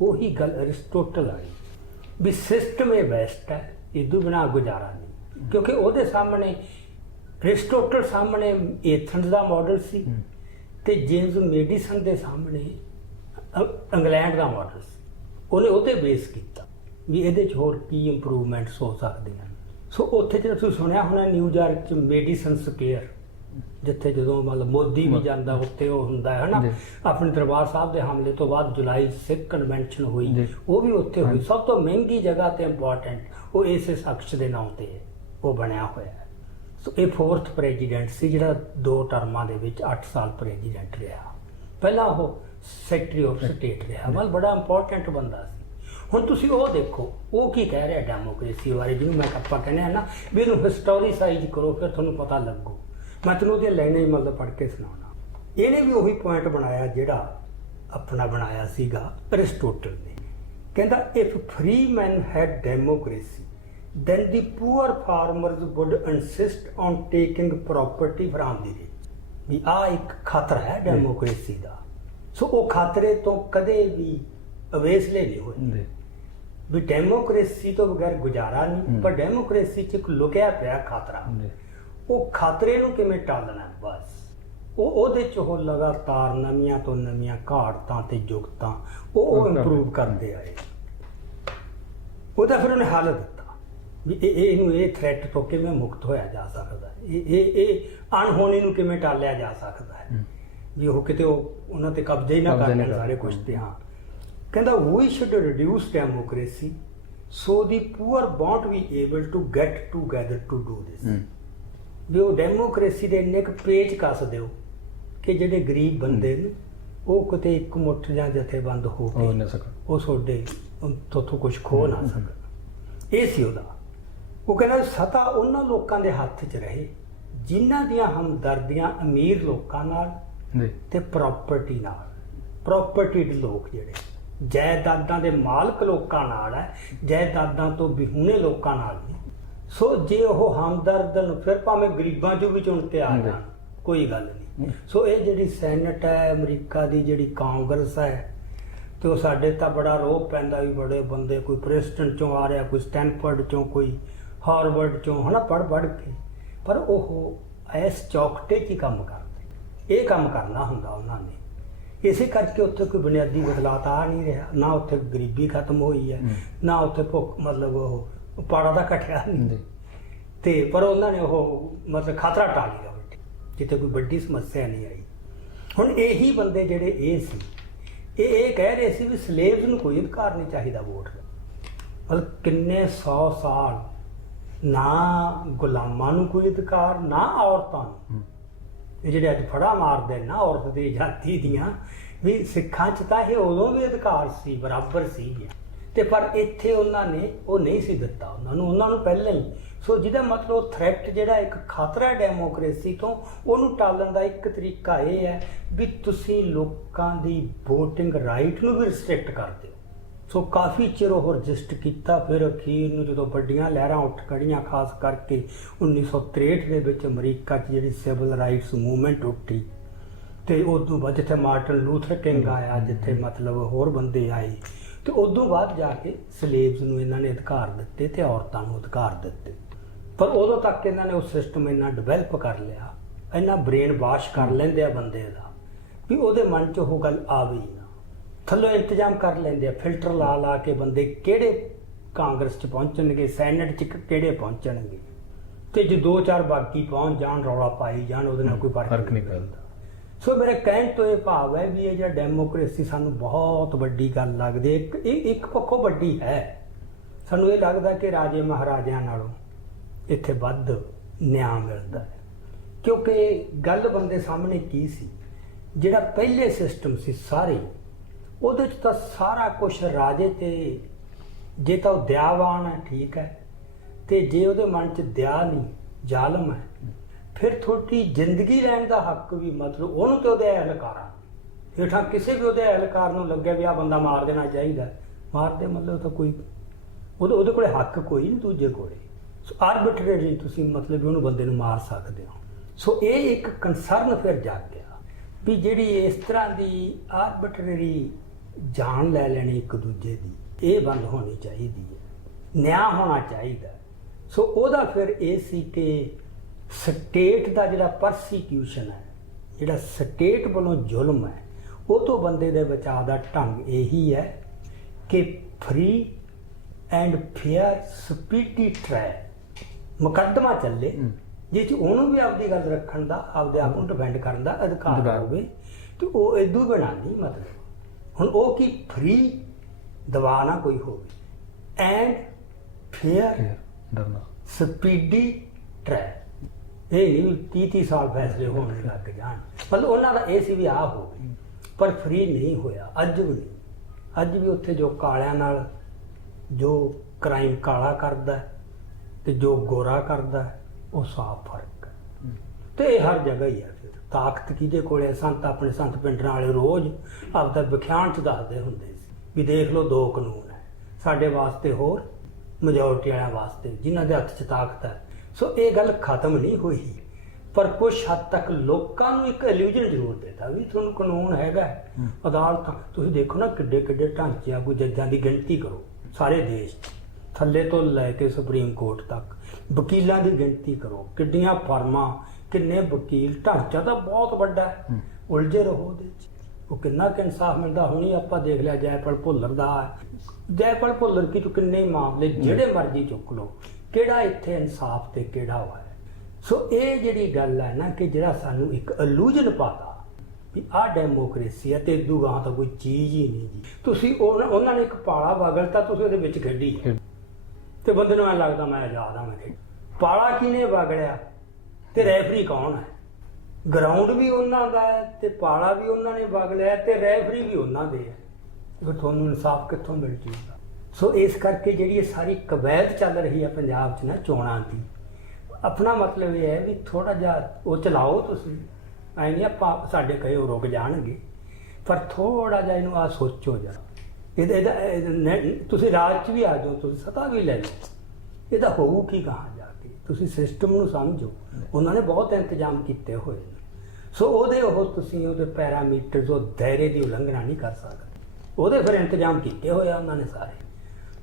ਉਹੀ ਗੱਲ ਅਰਿਸਟੋਟਲ ਆਈ ਵੀ ਸਿਸਟਮ ਇਹ ਬੈਸਟ ਹੈ ਇਦੋਂ ਬਿਨਾ ਗੁਜ਼ਾਰਾ ਨਹੀਂ। ਕਿਉਂਕਿ ਉਹਦੇ ਸਾਹਮਣੇ ਅਰਿਸਟੋਟਲ ਸਾਹਮਣੇ ਐਥਨਸ ਦਾ ਮਾਡਲ ਸੀ ਤੇ ਜੇਮਸ ਮੈਡੀਸਨ ਦੇ ਸਾਹਮਣੇ ਇੰਗਲੈਂਡ ਦਾ ਮਾਡਲ ਸੀ। ਉਹਨੇ ਉਹਤੇ ਬੇਸ ਕੀਤਾ। ਵੀ ਇਹਦੇ ਚ ਹੋਰ ਕੀ ਇੰਪਰੂਵਮੈਂਟਸ ਹੋ ਸਕਦੀਆਂ ਸੋ ਉੱਥੇ ਜਿਹੜਾ ਤੁਸੀਂ ਸੁਣਿਆ ਹੋਣਾ ਨਿਊਯਾਰਕ ਚ ਮੈਡੀਸਨ ਸਕੁਅਰ ਜਿੱਥੇ ਜਦੋਂ ਮਤਲਬ ਮੋਦੀ ਵੀ ਜਾਂਦਾ ਉੱਥੇ ਉਹ ਹੁੰਦਾ ਹੈ ਹਨਾ। ਆਪਣੇ ਦਰਬਾਰ ਸਾਹਿਬ ਦੇ ਹਮਲੇ ਤੋਂ ਬਾਅਦ ਜੁਲਾਈ ਸਿੱਖ ਕਨਵੈਨਸ਼ਨ ਹੋਈ। ਉਹ ਵੀ ਉੱਥੇ ਹੋਈ। ਸਭ ਤੋਂ ਮਹਿੰਗੀ ਜਗ੍ਹਾ ਤੇ ਇੰਪੋਰਟੈਂਟ ਉਹ ਇਸੇ ਸ਼ਖਸ ਦੇ ਨਾਮ ਤੇ ਉਹ ਬਣਿਆ ਹੋਇਆ ਹੈ। ਸੋ ਇਹ ਫੋਰਥ ਪ੍ਰੈਜ਼ੀਡੈਂਟ ਸੀ ਜਿਹੜਾ ਦੋ ਟਰਮਾਂ ਦੇ ਵਿੱਚ 8 ਸਾਲ ਪ੍ਰੈਜ਼ੀਡੈਂਟ ਰਿਹਾ। ਪਹਿਲਾਂ ਉਹ ਸੈਕਟਰੀ ਆਫ ਸਟੇਟ ਰਿਹਾ। ਮਤਲਬ ਬੜਾ ਇੰਪੋਰਟੈਂਟ ਬੰਦਾ ਸੀ। ਹੁਣ ਤੁਸੀਂ ਉਹ ਦੇਖੋ, ਉਹ ਕੀ ਕਹਿ ਰਿਹਾ ਡੈਮੋਕ੍ਰੇਸੀ ਬਾਰੇ, ਜਿਹਨੂੰ ਮੈਂ ਆਪਾਂ ਕਹਿੰਦੇ ਆ ਨਾ, ਵੀ ਇਹਨੂੰ ਹਿਸਟੋਰੀਸਾਈਜ਼ ਕਰੋ, ਫਿਰ ਤੁਹਾਨੂੰ ਪਤਾ ਲੱਗੂ। ਮੈਂ ਤੁਹਾਨੂੰ ਉਹਦੇ ਲਾਈਨਾਂ ਮਤਲਬ ਪੜ੍ਹ ਕੇ ਸੁਣਾਉਣਾ। ਇਹਨੇ ਵੀ ਉਹੀ ਪੁਆਇੰਟ ਬਣਾਇਆ ਜਿਹੜਾ ਆਪਣਾ ਬਣਾਇਆ ਸੀਗਾ ਅਰਿਸਟੋਟਲ ਨੇ। ਕਹਿੰਦਾ if free man had democracy then the poor farmers would insist on taking property from the rich. ਵੀ ਆ ਇੱਕ ਖਤਰਾ ਹੈ ਡੈਮੋਕ੍ਰੇਸੀ ਦਾ। ਸੋ ਉਹ ਖਤਰੇ ਤੋਂ ਕਦੇ ਵੀ ਅਵੇਸਲੇ ਨਹੀਂ ਹੋਏ। ਵੀ ਡੈਮੋਕ੍ਰੇਸੀ ਤੋਂ ਬਗੈਰ ਗੁਜ਼ਾਰਾ ਨਹੀਂ। ਪਰ ਡੈਮੋਕ੍ਰੇਸੀ 'ਚ ਇੱਕ ਲੁਕਿਆ ਪਿਆ ਖਤਰਾ। ਉਹ ਖਤਰੇ ਨੂੰ ਕਿਵੇਂ ਟਾਲਣਾ ਬਸ। ਉਹ ਉਹਦੇ 'ਚ ਉਹ ਲਗਾਤਾਰ ਨਵੀਆਂ ਤੋਂ ਨਵੀਆਂ ਘਾੜਤਾਂ ਤੇ ਜੁਗਤਾਂ ਉਹ ਉਹ। ਇੰਪਰੂਵ ਕਰਦੇ ਆਏ। ਉਹਦਾ ਫਿਰ ਉਹਨੇ ਹੱਲ ਦਿੱਤਾ ਵੀ ਇਹ ਇਹ- ਇਹਨੂੰ ਇਹ ਥ੍ਰੈਟ ਤੋਂ ਕਿਵੇਂ ਮੁਕਤ ਹੋਇਆ ਜਾ ਸਕਦਾ ਹੈ। ਇਹ ਇਹ ਇਹ ਅਣਹੋਣੀ ਨੂੰ ਕਿਵੇਂ ਟਾਲਿਆ ਜਾ ਸਕਦਾ ਹੈ। ਵੀ ਉਹ ਕਿਤੇ ਉਹ ਉਹਨਾਂ ਤੇ ਕਬਜ਼ਾ ਹੀ ਨਾ ਕਰ ਲੈਣ ਸਾਰੇ ਕੁਝ ਤੇ ਹਾਂ। ਕਹਿੰਦਾ we should reduce democracy so the poor won't be able to get together to do this ਵੀ ਉਹ ਡੈਮੋਕ੍ਰੇਸੀ ਦੇ ਇੰਨੇ ਕੁ ਪੇਜ ਕੱਸ ਦਿਓ ਕਿ ਜਿਹੜੇ ਗਰੀਬ ਬੰਦੇ ਨੇ ਉਹ ਕਿਤੇ ਇੱਕ ਮੁੱਠ ਜਾਂ ਜਥੇਬੰਦ ਹੋ ਹੋ ਕੇ ਉਹ ਤੁਹਾਡੇ ਤੋਥੋਂ ਕੁਝ ਖੋ ਨਾ ਸਕਣ। ਇਹ ਸੀ ਉਹਦਾ। ਉਹ ਕਹਿੰਦਾ ਸਤਾ ਉਹਨਾਂ ਲੋਕਾਂ ਦੇ ਹੱਥ 'ਚ ਰਹੇ ਜਿਨ੍ਹਾਂ ਦੀਆਂ ਹਮਦਰਦੀਆਂ ਅਮੀਰ ਲੋਕਾਂ ਨਾਲ ਤੇ ਪ੍ਰਾਪਰਟੀ ਨਾਲ। ਪ੍ਰਾਪਰਟੀਡ ਲੋਕ ਜਿਹੜੇ ਜਾਇਦਾਦਾਂ ਦੇ ਮਾਲਕ ਲੋਕਾਂ ਨਾਲ ਹੈ ਜਾਇਦਾਦਾਂ ਤੋਂ ਬਿਹੂਨੇ ਲੋਕਾਂ ਨਾਲ ਸੋ ਜੇ ਉਹ ਹਮਦਰਦ ਨੂੰ ਫਿਰ ਭਾਵੇਂ ਗਰੀਬਾਂ ਚੋਂ ਵੀ ਚੁਣ ਕੇ ਆ। ਜਾਣ ਕੋਈ ਗੱਲ ਨਹੀਂ। ਸੋ ਇਹ ਜਿਹੜੀ ਸੈਨੇਟ ਹੈ ਅਮਰੀਕਾ ਦੀ ਜਿਹੜੀ ਕਾਂਗਰਸ ਹੈ ਤੇ ਉਹ ਸਾਡੇ ਤਾਂ ਬੜਾ ਰੋਹ ਪੈਂਦਾ ਵੀ ਬੜੇ ਬੰਦੇ ਕੋਈ ਪ੍ਰਿੰਸਟਨ ਚੋਂ ਆ ਰਿਹਾ ਕੋਈ ਸਟੈਨਫੋਰਡ ਚੋਂ ਕੋਈ ਹਾਰਵਰਡ ਚੋਂ ਹਨਾ ਪੜ ਪੜ ਕੇ। ਪਰ ਉਹ ਐਸ ਚੌਕਟੇ 'ਚ ਹੀ ਕੰਮ ਕਰਦੇ। ਇਹ ਕੰਮ ਕਰਨਾ ਹੁੰਦਾ ਉਹਨਾਂ ਨੇ। ਇਸੇ ਕਰਕੇ ਉੱਥੇ ਕੋਈ ਬੁਨਿਆਦੀ ਬਦਲਾਅ ਤਾਂ ਆ ਨਹੀਂ ਰਿਹਾ। ਨਾ ਉੱਥੇ ਗਰੀਬੀ ਖਤਮ ਹੋਈ ਹੈ। ਨਾ ਉੱਥੇ ਭੁੱਖ ਮਤਲਬ ਉਹ ਪਾੜਾ ਦਾ ਘਟਿਆ ਨਹੀਂ। ਤੇ ਪਰ ਉਹਨਾਂ ਨੇ ਉਹ ਮਤਲਬ ਖਤਰਾ ਟਾਲ ਲਿਆ ਜਿੱਥੇ ਕੋਈ ਵੱਡੀ ਸਮੱਸਿਆ ਨਹੀਂ ਆਈ। ਹੁਣ ਇਹੀ ਬੰਦੇ ਜਿਹੜੇ ਇਹ ਸੀ ਇਹ ਇਹ ਕਹਿ ਰਹੇ ਸੀ ਵੀ ਸਲੇਵਸ ਨੂੰ ਕੋਈ ਅਧਿਕਾਰ ਨਹੀਂ ਚਾਹੀਦਾ ਵੋਟ ਦਾ। ਮਤਲਬ ਕਿੰਨੇ 100 ਸਾਲ ਨਾ ਗੁਲਾਮਾਂ ਨੂੰ ਕੋਈ ਅਧਿਕਾਰ ਨਾ ਔਰਤਾਂ ਨੂੰ। ਇਹ ਜਿਹੜੇ ਅੱਜ ਫੜਾ ਮਾਰਦੇ ਨਾ ਔਰਤ ਦੀ ਆਜ਼ਾਦੀ ਦੀਆਂ, ਵੀ ਸਿੱਖਾਂ 'ਚ ਤਾਂ ਇਹ ਉਦੋਂ ਵੀ ਅਧਿਕਾਰ ਸੀ, ਬਰਾਬਰ ਸੀ ਤੇ ਪਰ ਇੱਥੇ ਉਹਨਾਂ ਨੇ ਉਹ ਨਹੀਂ ਸੀ ਦਿੱਤਾ, ਉਹਨਾਂ ਨੂੰ ਉਹਨਾਂ ਨੂੰ ਪਹਿਲਾਂ ਹੀ। ਸੋ ਜਿਹਦਾ ਮਤਲਬ ਥ੍ਰੈਟ ਜਿਹੜਾ ਇੱਕ ਖਤਰਾ ਡੈਮੋਕ੍ਰੇਸੀ ਤੋਂ ਉਹਨੂੰ ਟਾਲਣ ਦਾ ਇੱਕ ਤਰੀਕਾ ਇਹ ਹੈ ਵੀ ਤੁਸੀਂ ਲੋਕਾਂ ਦੀ VOTING ਰਾਈਟ ਨੂੰ ਵੀ ਰਿਸਟ੍ਰਿਕਟ ਕਰ ਦਿਓ। ਸੋ ਕਾਫੀ ਚਿਰ ਉਹ ਰਜਿਸਟ ਕੀਤਾ ਫਿਰ ਅਖੀਰ ਨੂੰ ਜਦੋਂ ਵੱਡੀਆਂ ਲਹਿਰਾਂ ਉੱਠ ਖੜੀਆਂ ਖਾਸ ਕਰਕੇ 1963 ਦੇ ਵਿੱਚ ਅਮਰੀਕਾ 'ਚ ਜਿਹੜੀ ਸਿਵਲ ਰਾਈਟਸ ਮੂਵਮੈਂਟ ਉੱਠੀ ਤੇ ਉਦੋਂ ਬਾਅਦ ਜਿੱਥੇ ਮਾਰਟਨ ਲੂਥਰ ਕਿੰਗ ਆਇਆ ਜਿੱਥੇ ਮਤਲਬ ਹੋਰ ਬੰਦੇ ਆਏ ਤੇ ਉਦੋਂ ਬਾਅਦ ਜਾ ਕੇ ਸਲੇਵਸ ਨੂੰ ਇਹਨਾਂ ਨੇ ਅਧਿਕਾਰ ਦਿੱਤੇ ਤੇ ਔਰਤਾਂ ਨੂੰ ਅਧਿਕਾਰ ਦਿੱਤੇ। ਪਰ ਉਦੋਂ ਤੱਕ ਇਹਨਾਂ ਨੇ ਉਹ ਸਿਸਟਮ ਇੰਨਾ ਡਿਵੈਲਪ ਕਰ ਲਿਆ ਇੰਨਾ ਬ੍ਰੇਨ ਵਾਸ਼ ਕਰ ਲੈਂਦੇ ਆ ਬੰਦੇ ਦਾ ਵੀ ਉਹਦੇ ਮਨ 'ਚ ਉਹ ਗੱਲ ਹੀ ਨਾ ਥੱਲੋਂ ਇੰਤਜ਼ਾਮ ਕਰ ਲੈਂਦੇ ਆ ਫਿਲਟਰ ਲਾ ਲਾ ਕੇ ਬੰਦੇ ਕਿਹੜੇ ਕਾਂਗਰਸ 'ਚ ਪਹੁੰਚਣਗੇ ਸੈਨੇਟ 'ਚ ਕਿਹੜੇ ਪਹੁੰਚਣਗੇ? ਤੇ ਜੇ ਦੋ ਚਾਰ ਬਾਕੀ ਪਹੁੰਚ ਜਾਣ ਰੌਲਾ ਪਾਈ ਜਾਣ ਉਹਦੇ ਨਾਲ ਕੋਈ ਫ਼ਰਕ ਨਹੀਂ ਪੈਂਦਾ। ਸੋ ਮੇਰੇ ਕਹਿਣ ਤੋਂ ਇਹ ਭਾਵ ਹੈ ਵੀ ਇਹ ਜਿਹੜਾ ਡੈਮੋਕ੍ਰੇਸੀ ਸਾਨੂੰ ਬਹੁਤ ਵੱਡੀ ਗੱਲ ਲੱਗਦੀ ਹੈ ਇੱਕ ਇਹ ਇੱਕ ਪੱਖੋਂ ਵੱਡੀ ਹੈ। ਸਾਨੂੰ ਇਹ ਲੱਗਦਾ ਕਿ ਰਾਜੇ ਮਹਾਰਾਜਿਆਂ ਨਾਲੋਂ ਇੱਥੇ ਵੱਧ ਨਿਆਂ ਮਿਲਦਾ ਹੈ। ਕਿਉਂਕਿ ਗੱਲ ਬੰਦੇ ਸਾਹਮਣੇ ਕੀ ਸੀ? ਜਿਹੜਾ ਪਹਿਲੇ ਸਿਸਟਮ ਸੀ ਸਾਰੇ ਉਹਦੇ ਚ ਤਾਂ ਸਾਰਾ ਕੁਝ ਰਾਜੇ ਤੇ ਜੇ ਤਾਂ ਉਹ ਦਿਆਵਾਨ ਹੈ, ਠੀਕ ਹੈ। ਤੇ ਜੇ ਉਹਦੇ ਮਨ ਚ ਦਿਆ ਨਹੀਂ, ਜ਼ਾਲਮ ਹੈ, ਫਿਰ ਤੁਹਾਡੀ ਜ਼ਿੰਦਗੀ ਲੈਣ ਦਾ ਹੱਕ ਵੀ ਮਤਲਬ ਉਹਨੂੰ ਤੇ ਉਹਦੇ ਅਹਲਕਾਰਾਂ ਹੇਠਾਂ ਕਿਸੇ ਵੀ ਉਹਦੇ ਅਹਲਕਾਰ ਨੂੰ ਲੱਗਿਆ ਵੀ ਆ ਬੰਦਾ ਮਾਰ ਦੇਣਾ ਚਾਹੀਦਾ ਮਾਰਦੇ ਮਤਲਬ ਤਾਂ ਕੋਈ ਉਹਦੇ ਉਹਦੇ ਕੋਲੇ ਹੱਕ ਕੋਈ ਨਹੀਂ ਦੂਜੇ ਕੋਲੇ। ਸੋ ਆਰਬਿਟਰੇਰੀ ਤੁਸੀਂ ਮਤਲਬ ਵੀ ਉਹਨੂੰ ਬੰਦੇ ਨੂੰ ਮਾਰ ਸਕਦੇ ਹੋ। ਸੋ ਇਹ ਇੱਕ ਕਨਸਰਨ ਫਿਰ ਜਾਗ ਗਿਆ ਵੀ ਜਿਹੜੀ ਇਸ ਤਰ੍ਹਾਂ ਦੀ ਆਰਬਿਟਰੇਰੀ ਜਾਨ ਲੈ ਲੈਣੀ ਇੱਕ ਦੂਜੇ ਦੀ ਇਹ ਬੰਦ ਹੋਣੀ ਚਾਹੀਦੀ ਹੈ ਨਿਆਂ ਹੋਣਾ ਚਾਹੀਦਾ। ਸੋ ਉਹਦਾ ਫਿਰ ਇਹ ਸੀ ਕਿ ਸਟੇਟ ਦਾ ਜਿਹੜਾ ਪਰਸੀਕਿਊਸ਼ਨ ਹੈ ਜਿਹੜਾ ਸਟੇਟ ਵੱਲੋਂ ਜ਼ੁਲਮ ਹੈ ਉਹ ਤੋਂ ਬੰਦੇ ਦੇ ਬਚਾਅ ਦਾ ਢੰਗ ਇਹੀ ਹੈ ਕਿ free and fair speedy trial ਮੁਕੱਦਮਾ ਚੱਲੇ। ਜਿਸ 'ਚ ਉਹਨੂੰ ਵੀ ਆਪਦੀ ਗੱਲ ਰੱਖਣ ਦਾ ਆਪਦੇ ਆਪ ਨੂੰ ਡਿਫੈਂਡ ਕਰਨ ਦਾ ਅਧਿਕਾਰ ਅਧਿਕਾਰ। ਹੋਵੇ ਤੇ ਉਹ ਇਦੋਂ ਬਣਾ ਨਹੀਂ ਮਤਲਬ ਹੁਣ ਉਹ ਕੀ ਫ੍ਰੀ ਦਵਾ ਨਾ ਕੋਈ ਹੋਵੇ। ਐਂਡ ਫੇਅਰ ਡਰਨਾ। ਸਪੀਡੀ ਟ੍ਰੈਕ ਇਹ ਨਹੀਂ 30 30 ਸਾਲ ਫੈਸਲੇ ਹੋਣ ਲੱਗ ਜਾਣ। ਮਤਲਬ ਉਹਨਾਂ ਦਾ ਇਹ ਸੀ ਵੀ ਆਹ ਹੋਵੇ ਪਰ ਫ੍ਰੀ ਨਹੀਂ ਹੋਇਆ। ਅੱਜ ਵੀ ਨਹੀਂ। ਅੱਜ ਵੀ ਉੱਥੇ ਜੋ ਕਾਲਿਆਂ ਨਾਲ ਜੋ ਕ੍ਰਾਈਮ ਕਾਲਾ ਕਰਦਾ ਤੇ ਜੋ ਗੋਰਾ ਕਰਦਾ ਉਹ ਸਾਫ਼ ਫ਼ਰਕ ਤੇ ਇਹ ਹਰ ਜਗ੍ਹਾ ਹੀ ਹੈ। ਤਾਕਤ ਕਿਹਦੇ ਕੋਲੇ ਹੈ? ਸੰਤ ਆਪਣੇ ਸੰਤ ਪਿੰਡਰਾਂ ਵਾਲੇ ਰੋਜ਼ ਆਪਦਾ ਵਿਖਿਆਨ ਚ ਦੱਸਦੇ ਹੁੰਦੇ ਸੀ ਵੀ ਦੇਖ ਲਓ ਦੋ ਕਾਨੂੰਨ ਹੈ। ਸਾਡੇ ਵਾਸਤੇ ਹੋਰ ਮੈਜੋਰਟੀ ਵਾਲਿਆਂ ਵਾਸਤੇ ਜਿਨ੍ਹਾਂ ਦੇ ਹੱਥ 'ਚ ਤਾਕਤ ਹੈ। ਸੋ ਇਹ ਗੱਲ ਖਤਮ ਨਹੀਂ ਹੋਈ। ਪਰ ਕੁਝ ਹੱਦ ਤੱਕ ਲੋਕਾਂ ਨੂੰ ਇੱਕ ਇਲੂਜਨ ਜ਼ਰੂਰ ਦਿੱਤਾ ਵੀ ਤੁਹਾਨੂੰ ਕਾਨੂੰਨ ਹੈਗਾ। ਅਦਾਲਤਾਂ ਤੁਸੀਂ ਦੇਖੋ ਨਾ ਕਿੱਡੇ ਕਿੱਡੇ ਢਾਂਚੇ ਆ ਕੋਈ ਜੱਜਾਂ ਦੀ ਗਿਣਤੀ ਕਰੋ ਸਾਰੇ ਦੇਸ਼ 'ਚ। ਥੱਲੇ ਤੋਂ ਲੈ ਕੇ ਸੁਪਰੀਮ ਕੋਰਟ ਤੱਕ ਵਕੀਲਾਂ ਦੀ ਗਿਣਤੀ ਕਰੋ ਕਿੱਡੀਆਂ ਫਰਮਾਂ ਕਿੰਨੇ ਵਕੀਲ ਢਾਂਚਾ ਤਾਂ ਬਹੁਤ ਵੱਡਾ ਹੈ। ਉਲਝੇ ਰਹੋ 'ਚ। ਉਹ ਕਿੰਨਾ ਕੁ ਇਨਸਾਫ ਮਿਲਦਾ ਹੁਣੀ ਆਪਾਂ ਦੇਖ ਲਿਆ ਜੈਪਾਲ ਭੁੱਲਰ ਦਾ। ਜੈਪਾਲ ਭੁੱਲਰ ਕੀ ਤੋਂ ਕਿੰਨੇ ਮਾਮਲੇ ਜਿਹੜੇ ਮਰਜ਼ੀ ਚੁੱਕ ਲਓ ਕਿਹੜਾ ਇੱਥੇ ਇਨਸਾਫ ਤੇ ਕਿਹੜਾ ਹੋਇਆ ਸੋ ਇਹ ਜਿਹੜੀ ਗੱਲ ਹੈ ਨਾ ਕਿ ਜਿਹੜਾ ਸਾਨੂੰ ਇੱਕ ਇਲੂਜਨ ਪਾਤਾ ਵੀ ਆਹ ਡੈਮੋਕ੍ਰੇਸੀ ਹੈ ਤੇ ਇਦੂ ਗਾਂ ਤਾਂ ਕੋਈ ਚੀਜ਼ ਹੀ ਨਹੀਂ ਜੀ। ਤੁਸੀਂ ਉਹਨਾਂ ਉਹਨਾਂ ਨੇ ਇੱਕ ਪਾਲਾ ਵਗਲਤਾ ਤੁਸੀਂ ਉਹਦੇ ਵਿੱਚ ਖੇਡੀ ਹੈ। ਤੇ ਬੰਦੇ ਨੂੰ ਐ ਲੱਗਦਾ ਮੈਂ ਆਜ਼ਾਦ ਹਾਂ ਮੈਂ ਪਾਲਾ ਕਿਹਨੇ ਵਗੜਿਆ ਤੇ ਰੈਫਰੀ ਕੌਣ ਹੈ? ਗਰਾਊਂਡ ਵੀ ਉਹਨਾਂ ਦਾ ਹੈ ਤੇ ਪਾਲਾ ਵੀ ਉਹਨਾਂ ਨੇ ਵਗ ਲਿਆ ਤੇ ਰੈਫਰੀ ਵੀ ਉਹਨਾਂ ਦੇ ਹੈ। ਫਿਰ ਤੁਹਾਨੂੰ ਇਨਸਾਫ ਕਿੱਥੋਂ ਮਿਲ ਜੂਗਾ ਸੋ ਇਸ ਕਰਕੇ ਜਿਹੜੀ ਇਹ ਸਾਰੀ ਕਵੈਤ ਚੱਲ ਰਹੀ ਹੈ ਪੰਜਾਬ 'ਚ ਨਾ ਚੋਣਾਂ ਦੀ, ਆਪਣਾ ਮਤਲਬ ਇਹ ਹੈ ਵੀ ਥੋੜਾ ਜਿਹਾ ਉਹ ਚਲਾਓ ਤੁਸੀਂ, ਐ ਨਹੀਂ ਆਪਾਂ ਸਾਡੇ ਕਹੇ ਉਹ ਰੁਕ ਜਾਣਗੇ, ਪਰ ਥੋੜਾ ਜਿਹਾ ਇਹਨੂੰ ਆ ਸੋਚੋ ਜਰਾ। ਇਹਦਾ ਇਹਦਾ ਇਹਦਾ ਤੁਸੀਂ ਰਾਜ 'ਚ ਵੀ ਆ ਜਾਓ, ਤੁਸੀਂ ਸਤਾ ਵੀ ਲੈ ਲਓ। ਇਹਦਾ ਹੋਊ ਕੀ ਕਹਾਂ ਜਾ ਕੇ? ਤੁਸੀਂ ਸਿਸਟਮ ਨੂੰ ਸਮਝੋ। ਉਹਨਾਂ ਨੇ ਬਹੁਤ ਇੰਤਜ਼ਾਮ ਕੀਤੇ ਹੋਏ ਨੇ। ਸੋ ਉਹਦੇ ਉਹ ਤੁਸੀਂ ਉਹਦੇ ਪੈਰਾਮੀਟਰਸ ਉਹ ਦਾਇਰੇ ਦੀ ਉਲੰਘਣਾ ਨਹੀਂ ਕਰ ਸਕਦੇ। ਉਹਦੇ ਫਿਰ ਇੰਤਜ਼ਾਮ ਕੀਤੇ ਹੋਏ ਆ ਉਹਨਾਂ ਨੇ ਸਾਰੇ।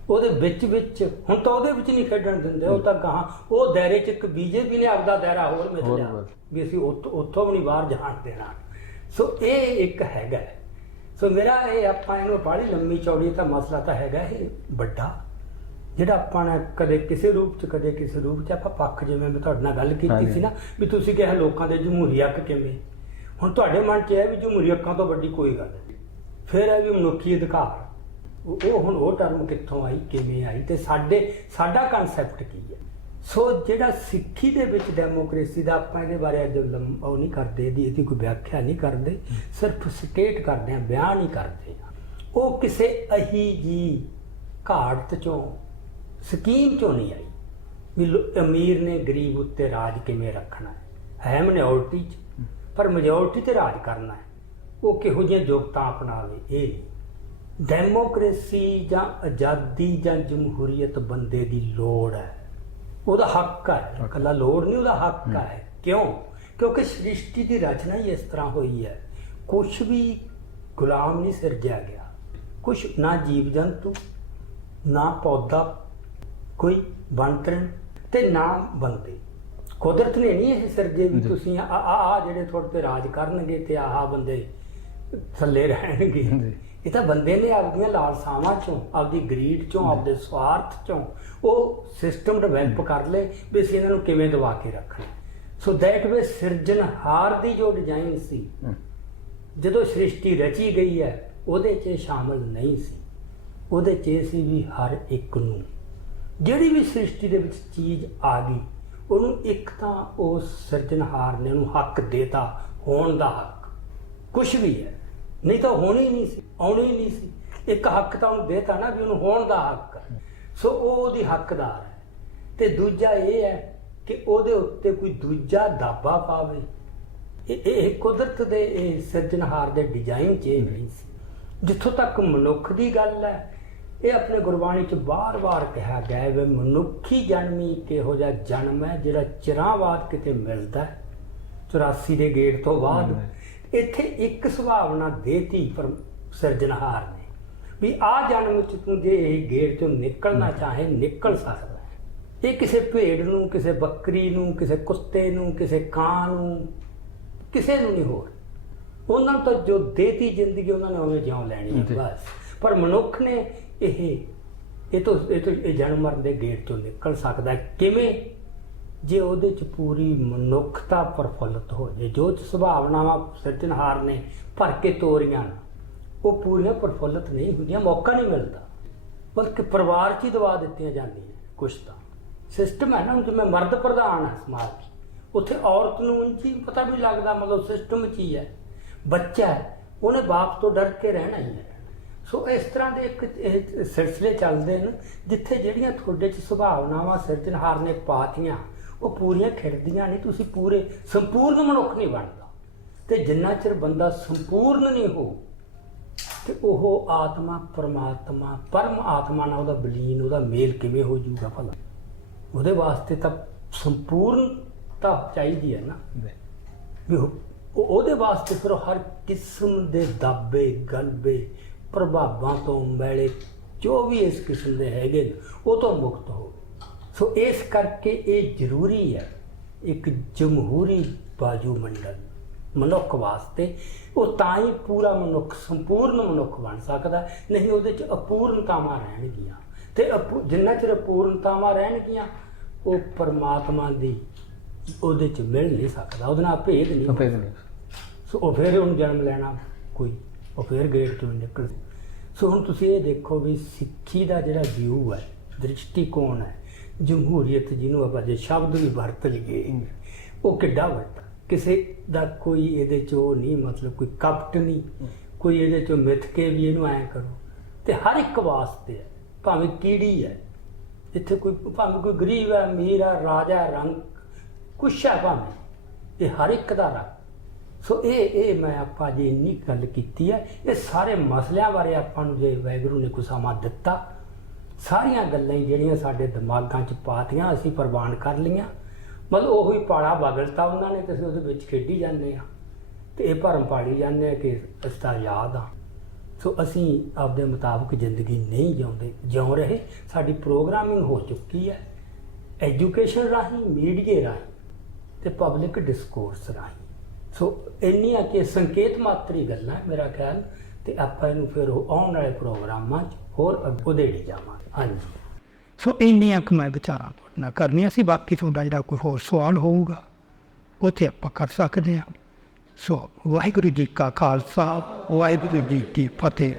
ਉਹਦੇ ਵਿੱਚ ਵਿੱਚ ਹੁਣ ਤਾਂ ਉਹਦੇ ਵਿੱਚ ਨਹੀਂ ਖੇਡਣ ਦਿੰਦੇ ਉਹ ਤਾਂ ਗਾਹਾਂ ਉਹ ਦਾਇਰੇ 'ਚ ਇੱਕ ਬੀਜੇਪੀ ਨੇ ਆਪਦਾ ਦਾਇਰਾ ਹੋਰ ਮਿਲ ਲਿਆ। ਵੀ ਅਸੀਂ ਉੱਥੋਂ ਵੀ ਨਹੀਂ ਬਾਹਰ ਜਾਣ ਦੇਣਾ। ਸੋ ਇਹ ਇੱਕ ਹੈਗਾ। ਸੋ ਮੇਰਾ ਇਹ ਆਪਾਂ ਇਹਨੂੰ ਬੜੀ ਲੰਮੀ ਚੌੜੀ ਤਾਂ ਮਸਲਾ ਤਾਂ ਹੈਗਾ ਇਹ ਵੱਡਾ। ਜਿਹੜਾ ਆਪਾਂ ਨੇ ਕਦੇ ਕਿਸੇ ਰੂਪ ਚ ਕਦੇ ਕਿਸੇ ਰੂਪ ਚ ਆਪਾਂ ਪੱਖ ਜਿਵੇਂ ਮੈਂ ਤੁਹਾਡੇ ਨਾਲ ਗੱਲ ਕੀਤੀ। ਸੀ ਨਾ ਵੀ ਤੁਸੀਂ ਕਿਹਾ ਲੋਕਾਂ ਦੇ ਜਮਹੂਰੀ ਹੱਕ ਕਿਵੇਂ? ਹੁਣ ਤੁਹਾਡੇ ਮਨ 'ਚ ਹੈ ਵੀ ਜਮਹੂਰੀ ਹੱਕਾਂ ਤੋਂ ਵੱਡੀ ਕੋਈ ਗੱਲ ਨਹੀਂ। ਫਿਰ ਹੈ ਵੀ ਮਨੁੱਖੀ ਅਧਿਕਾਰ। ਉਹ ਹੁਣ ਉਹ ਟਰਮ ਕਿੱਥੋਂ ਆਈ ਕਿਵੇਂ ਆਈ ਤੇ ਸਾਡੇ ਸਾਡਾ ਕਨਸੈਪਟ ਕੀ ਹੈ? ਸੋ ਜਿਹੜਾ ਸਿੱਖੀ ਦੇ ਵਿੱਚ ਡੈਮੋਕ੍ਰੇਸੀ ਦਾ ਆਪਾਂ ਇਹਦੇ ਬਾਰੇ ਅੱਜ ਉਹ ਨਹੀਂ ਕਰਦੇ ਇਹਦੀ ਇਹਦੀ ਕੋਈ ਵਿਆਖਿਆ ਨਹੀਂ ਕਰਦੇ ਸਿਰਫ ਸਟੇਟ ਕਰਦੇ ਆ ਬਿਆਨ ਹੀ ਕਰਦੇ। ਆ ਉਹ ਕਿਸੇ ਅਹੀ ਜੀ ਘਾਟ ਚੋਂ ਸਕੀਮ ਚੋਂ ਨਹੀਂ ਆਈ? ਵੀ ਅਮੀਰ ਨੇ ਗਰੀਬ ਉੱਤੇ ਰਾਜ ਕਿਵੇਂ ਰੱਖਣਾ ਹੈ? ਹੈ ਮਿਨੋਰਟੀ ਚ ਪਰ ਮੈਜੋਰਟੀ ਤੇ ਰਾਜ ਕਰਨਾ ਹੈ। ਉਹ ਕਿਹੋ ਜਿਹੀਆਂ ਯੋਗਤਾ ਅਪਣਾਵੇ? ਇਹ। ਡੈਮੋਕ੍ਰੇਸੀ ਜਾਂ ਆਜ਼ਾਦੀ ਜਾਂ ਜਮਹੂਰੀਅਤ ਬੰਦੇ ਦੀ ਲੋੜ ਹੈ। ਉਹਦਾ ਹੱਕ ਹੈ। ਇਕੱਲਾ ਲੋੜ ਨਹੀਂ ਉਹਦਾ ਹੱਕ ਹੈ। ਕਿਉਂ? ਕਿਉਂਕਿ ਸ੍ਰਿਸ਼ਟੀ ਦੀ ਰਚਨਾ ਹੀ ਇਸ ਤਰ੍ਹਾਂ ਹੋਈ ਹੈ। ਕੁਝ ਵੀ ਗੁਲਾਮ ਨਹੀਂ ਸਿਰਜਿਆ ਗਿਆ। ਕੁਝ ਨਾ ਜੀਵ ਜੰਤੂ ਨਾ ਪੌਦਾ ਕੋਈ ਬਣਤਰਨ ਤੇ ਨਾ ਬੰਦੇ ਕੁਦਰਤ ਨੇ ਨਹੀਂ ਇਹ ਸਿਰਜੇ ਵੀ। ਤੁਸੀਂ ਆ ਆ ਜਿਹੜੇ ਤੁਹਾਡੇ ਤੇ ਰਾਜ ਕਰਨਗੇ ਤੇ ਆਹ ਬੰਦੇ ਥੱਲੇ ਰਹਿਣਗੇ। ਇਹ ਤਾਂ ਬੰਦੇ ਨੇ ਆਪਦੀਆਂ ਲਾਲਸਾਵਾਂ ਚੋਂ ਆਪਦੀ ਗਰੀਡ ਚੋਂ ਆਪਦੇ ਸਵਾਰਥ ਚੋਂ ਉਹ ਸਿਸਟਮ ਡਿਵੈਲਪ ਕਰ ਲਏ ਵੀ ਅਸੀਂ ਇਹਨਾਂ ਨੂੰ ਕਿਵੇਂ ਦਬਾ ਕੇ ਰੱਖਣਾ ਸੋ ਦੈਟ ਵੇ ਸਿਰਜਣਹਾਰ ਦੀ ਜੋ ਡਿਜ਼ਾਈਨ ਸੀ। ਜਦੋਂ ਸ੍ਰਿਸ਼ਟੀ ਰਚੀ ਗਈ ਹੈ ਉਹਦੇ 'ਚ ਸ਼ਾਮਲ ਨਹੀਂ ਸੀ ਉਹਦੇ 'ਚ ਸੀ ਵੀ ਹਰ ਇੱਕ ਨੂੰ ਜਿਹੜੀ ਵੀ ਸ੍ਰਿਸ਼ਟੀ ਦੇ ਵਿੱਚ ਚੀਜ਼ ਆ ਗਈ, ਉਹਨੂੰ ਇੱਕ ਤਾਂ ਉਸ ਸਿਰਜਣਹਾਰ ਨੇ ਉਹਨੂੰ ਹੱਕ ਦੇਤਾ, ਹੋਣ ਦਾ ਹੱਕ। ਕੁਝ ਵੀ ਹੈ। ਨਹੀਂ ਤਾਂ ਹੋਣੀ ਨਹੀਂ ਸੀ, ਆਉਣੀ ਨਹੀਂ ਸੀ। ਇੱਕ ਹੱਕ ਤਾਂ ਉਹਨੂੰ ਦੇਤਾ ਨਾ ਵੀ ਉਹਨੂੰ ਹੋਣ ਦਾ ਹੱਕ ਹੈ। ਸੋ ਉਹ ਉਹਦੀ ਹੱਕਦਾਰ ਹੈ। ਤੇ ਦੂਜਾ ਇਹ ਹੈ ਕਿ ਉਹਦੇ ਉੱਤੇ ਕੋਈ ਦੂਜਾ ਦਾਬਾ ਪਾਵੇ। ਇਹ ਇਹ ਕੁਦਰਤ ਦੇ ਇਹ ਸਿਰਜਣਹਾਰ ਦੇ ਡਿਜ਼ਾਈਨ 'ਚ ਨਹੀਂ ਸੀ। ਜਿੱਥੋਂ ਤੱਕ ਮਨੁੱਖ ਦੀ ਗੱਲ ਹੈ ਇਹ ਆਪਣੇ ਗੁਰਬਾਣੀ 'ਚ ਬਾਰ-ਬਾਰ ਕਿਹਾ ਗਿਆ ਹੈ ਵੀ ਮਨੁੱਖੀ ਜਨਮੀ ਇੱਕ ਇਹੋ ਜਿਹਾ ਜਨਮ ਹੈ ਜਿਹੜਾ ਚਿਰਾਂ ਬਾਅਦ ਕਿਤੇ ਮਿਲਦਾ ਹੈ? 84 ਦੇ ਗੇੜ ਤੋਂ ਬਾਅਦ ਇੱਥੇ ਇੱਕ ਸੁਭਾਵਨਾ ਦੇਤੀ ਪਰ ਸਿਰਜਣਹਾਰ ਨੇ। ਵੀ ਆ ਜਨਮ 'ਚ ਤੂੰ ਜੇ ਇਹ ਗੇੜ 'ਚੋਂ ਨਿਕਲਣਾ ਚਾਹੇ ਨਿਕਲ ਸਕਦਾ ਹੈ। ਇਹ ਕਿਸੇ ਭੇਡ ਨੂੰ ਕਿਸੇ ਬੱਕਰੀ ਨੂੰ ਕਿਸੇ ਕੁੱਤੇ ਨੂੰ ਕਿਸੇ ਕਾਂ ਨੂੰ ਕਿਸੇ ਨੂੰ ਨਹੀਂ ਹੋਰ। ਉਹਨਾਂ ਤਾਂ ਜੋ ਦੇਤੀ ਜ਼ਿੰਦਗੀ ਉਹਨਾਂ ਨੇ ਉਵੇਂ ਜਿਉਂ ਲੈਣੀ ਹੈ। ਬਸ। ਪਰ ਮਨੁੱਖ ਨੇ ਇਹ ਇਹ ਤੋਂ ਇਹ ਤੋਂ ਇਹ ਜਨਮ ਮਰਨ ਦੇ ਗੇਟ ਤੋਂ ਨਿਕਲ ਸਕਦਾ ਹੈ। ਕਿਵੇਂ? ਜੇ ਉਹਦੇ ਚ ਪੂਰੀ ਮਨੁੱਖਤਾ ਪ੍ਰਫੁੱਲਤ ਹੋ ਜੇ ਜੋ ਚ ਸੁਭਾਵਨਾਵਾਂ ਸਿਰਜਣਹਾਰ ਨੇ ਭਰ ਕੇ ਤੋਰੀਆਂ ਨਾ, ਉਹ ਪੂਰੀਆਂ ਪ੍ਰਫੁੱਲਤ ਨਹੀਂ ਹੁੰਦੀਆਂ ਮੌਕਾ ਨਹੀਂ ਮਿਲਦਾ। ਬਲਕਿ ਪਰਿਵਾਰ 'ਚ ਹੀ ਦਵਾ ਦਿੱਤੀਆਂ ਜਾਂਦੀਆਂ ਕੁਛ ਤਾਂ। ਸਿਸਟਮ ਹੈ ਨਾ ਹੁਣ ਜਿਵੇਂ ਮਰਦ ਪ੍ਰਧਾਨ ਹੈ ਸਮਾਜ 'ਚ ਉੱਥੇ ਔਰਤ ਨੂੰ ਉਂਝ ਹੀ ਪਤਾ ਵੀ ਲੱਗਦਾ ਮਤਲਬ ਸਿਸਟਮ 'ਚ ਹੀ ਹੈ। ਬੱਚਾ ਹੈ ਉਹਨੇ ਬਾਪ ਤੋਂ ਡਰ ਕੇ ਰਹਿਣਾ ਹੀ ਹੈ। ਸੋ ਇਸ ਤਰ੍ਹਾਂ ਦੇ ਇੱਕ ਇਹ ਸਿਲਸਿਲੇ ਚੱਲਦੇ ਨੇ ਜਿੱਥੇ ਜਿਹੜੀਆਂ ਤੁਹਾਡੇ 'ਚ ਸੁਭਾਵਨਾਵਾਂ ਸਿਰਜਣਹਾਰ ਨੇ ਪਾਤੀਆਂ ਉਹ ਪੂਰੀਆਂ ਖਿੜਦੀਆਂ ਨਹੀਂ ਤੁਸੀਂ ਪੂਰੇ ਸੰਪੂਰਨ ਮਨੁੱਖ ਨਹੀਂ ਬਣਦਾ। ਤੇ ਜਿੰਨਾ ਚਿਰ ਬੰਦਾ ਸੰਪੂਰਨ ਨਹੀਂ ਹੋ ਤੇ ਉਹ ਆਤਮਾ ਪਰਮਾਤਮਾ ਪਰਮ ਆਤਮਾ ਨਾਲ ਉਹਦਾ ਬਲੀਨ ਉਹਦਾ ਮੇਲ ਕਿਵੇਂ ਹੋ ਜਾਊਗਾ ਭਲਾ? ਉਹਦੇ ਵਾਸਤੇ ਤਾਂ ਸੰਪੂਰਨਤਾ ਚਾਹੀਦੀ ਹੈ ਨਾ। ਵੀ। ਉਹ ਉਹ- ਉਹਦੇ ਵਾਸਤੇ ਫਿਰ ਹਰ ਕਿਸਮ ਦੇ ਦਾਬੇ ਗਲਬੇ ਪ੍ਰਭਾਵਾਂ ਤੋਂ ਮੈਲੇ ਜੋ ਵੀ ਇਸ ਕਿਸਮ ਦੇ ਹੈਗੇ ਨੇ ਉਹ ਤੋਂ ਮੁਕਤ ਹੋ ਸੋ ਇਸ ਕਰਕੇ ਇਹ ਜ਼ਰੂਰੀ ਹੈ ਇੱਕ ਜਮਹੂਰੀ ਬਾਜੂ ਮੰਡਲ ਮਨੁੱਖ ਵਾਸਤੇ ਉਹ ਤਾਂ ਹੀ ਪੂਰਾ ਮਨੁੱਖ ਸੰਪੂਰਨ ਮਨੁੱਖ ਬਣ ਸਕਦਾ ਨਹੀਂ ਉਹਦੇ ਚ ਅਪੂਰਨਤਾਵਾਂ ਰਹਿਣਗੀਆਂ। ਤੇ ਜਿੰਨਾ ਚਿਰ ਅਪੂਰਨਤਾਵਾਂ ਰਹਿਣਗੀਆਂ ਉਹ ਪਰਮਾਤਮਾ ਦੀ ਉਹਦੇ ਚ ਮਿਲ ਨਹੀਂ ਸਕਦਾ ਉਹਦੇ ਨਾਲ ਭੇਦ ਨਹੀਂ ਸਫੇਦ ਨਹੀਂ। ਸੋ ਉਹ ਫਿਰ ਉਹਨੂੰ ਜਨਮ ਲੈਣਾ ਕੋਈ ਉਹ ਫਿਰ ਗੇਟ ਤੋਂ ਨਿਕਲ। ਸੋ ਹੁਣ ਤੁਸੀਂ ਇਹ ਦੇਖੋ ਵੀ ਸਿੱਖੀ ਦਾ ਜਿਹੜਾ ਵਿਊ ਹੈ, ਦ੍ਰਿਸ਼ਟੀਕੋਣ ਹੈ, ਜਮਹੂਰੀਅਤ ਜਿਹਨੂੰ ਆਪਾਂ ਜੇ ਸ਼ਬਦ ਵੀ ਵਰਤ ਲਈਏ, ਉਹ ਕਿੱਡਾ ਵੱਡਾ। ਕਿਸੇ ਦਾ ਕੋਈ ਇਹਦੇ 'ਚੋਂ ਨਹੀਂ, ਮਤਲਬ ਕੋਈ ਕਪਟ ਨਹੀਂ, ਕੋਈ ਇਹਦੇ ਚੋਂ ਮਿੱਥ ਕੇ ਵੀ ਇਹਨੂੰ ਐਂ ਕਰੋ। ਤੇ ਹਰ ਇੱਕ ਵਾਸਤੇ ਹੈ, ਭਾਵੇਂ ਕੀੜੀ ਹੈ, ਇੱਥੇ ਕੋਈ, ਭਾਵੇਂ ਕੋਈ ਗਰੀਬ ਹੈ, ਅਮੀਰ ਹੈ, ਰਾਜਾ ਰੰਗ, ਕੁਛ ਹੈ ਭਾਵੇਂ, ਇਹ ਹਰ ਇੱਕ ਦਾ ਰੱਬ ਸੋ ਇਹ ਇਹ ਮੈਂ ਆਪਾਂ ਜੇ ਇੰਨੀ ਗੱਲ ਕੀਤੀ ਹੈ, ਇਹ ਸਾਰੇ ਮਸਲਿਆਂ ਬਾਰੇ ਆਪਾਂ ਨੂੰ ਜੇ ਵੈਗਰੂ ਨੇ ਕੁਛ ਸਮਾਂ ਦਿੱਤਾ, ਸਾਰੀਆਂ ਗੱਲਾਂ ਹੀ ਜਿਹੜੀਆਂ ਸਾਡੇ ਦਿਮਾਗਾਂ 'ਚ ਪਾਤੀਆਂ, ਅਸੀਂ ਪ੍ਰਵਾਨ ਕਰ ਲਈਆਂ। ਮਤਲਬ ਉਹ ਹੀ ਪਾੜਾ ਬਗਲਤਾ ਉਹਨਾਂ ਨੇ, ਤੇ ਅਸੀਂ ਉਹਦੇ ਵਿੱਚ ਖੇਡੀ ਜਾਂਦੇ ਆ ਤੇ ਇਹ ਭਰਮ ਪਾੜੀ ਜਾਂਦੇ ਆ ਕਿ ਅਸੀਂ ਯਾਦ ਆ ਸੋ ਅਸੀਂ ਆਪਦੇ ਮੁਤਾਬਕ ਜ਼ਿੰਦਗੀ ਨਹੀਂ ਜਿਉਂਦੇ, ਜਿਉਂ ਰਹੇ। ਸਾਡੀ ਪ੍ਰੋਗਰਾਮਿੰਗ ਹੋ ਚੁੱਕੀ ਹੈ। ਐਜੂਕੇਸ਼ਨ ਰਾਹੀਂ ਮੀਡੀਆ ਰਾਹੀਂ, ਤੇ ਪਬਲਿਕ ਡਿਸਕੋਰਸ ਰਾਹੀਂ। ਸੋ ਇੰਨੀਆਂ ਕਿ ਸੰਕੇਤ ਮਾਤਰੀ ਗੱਲਾਂ ਮੇਰਾ ਖਿਆਲ, ਤੇ ਆਪਾਂ ਇਹਨੂੰ ਫਿਰ ਉਹ ਆਉਣ ਵਾਲੇ ਪ੍ਰੋਗਰਾਮਾਂ 'ਚ ਹੋਰ ਅੱਗੇ ਉਧੇੜੀ ਜਾਵਾਂਗੇ। ਹਾਂਜੀ। ਸੋ ਇੰਨੀਆਂ ਕੁ ਮੈਂ ਵਿਚਾਰਾਂ ਤੁਹਾਡੇ ਕਰਨੀਆਂ ਸੀ, ਬਾਕੀ ਤੁਹਾਡਾ ਜਿਹੜਾ ਕੋਈ ਹੋਰ ਸਵਾਲ ਹੋਊਗਾ, ਉੱਥੇ ਆਪਾਂ ਕਰ ਸਕਦੇ ਹਾਂ। ਸੋ ਵਾਹਿਗੁਰੂ ਜੀ ਕਾ ਖਾਲਸਾ, ਵਾਹਿਗੁਰੂ ਜੀ ਕੀ ਫਤਿਹ।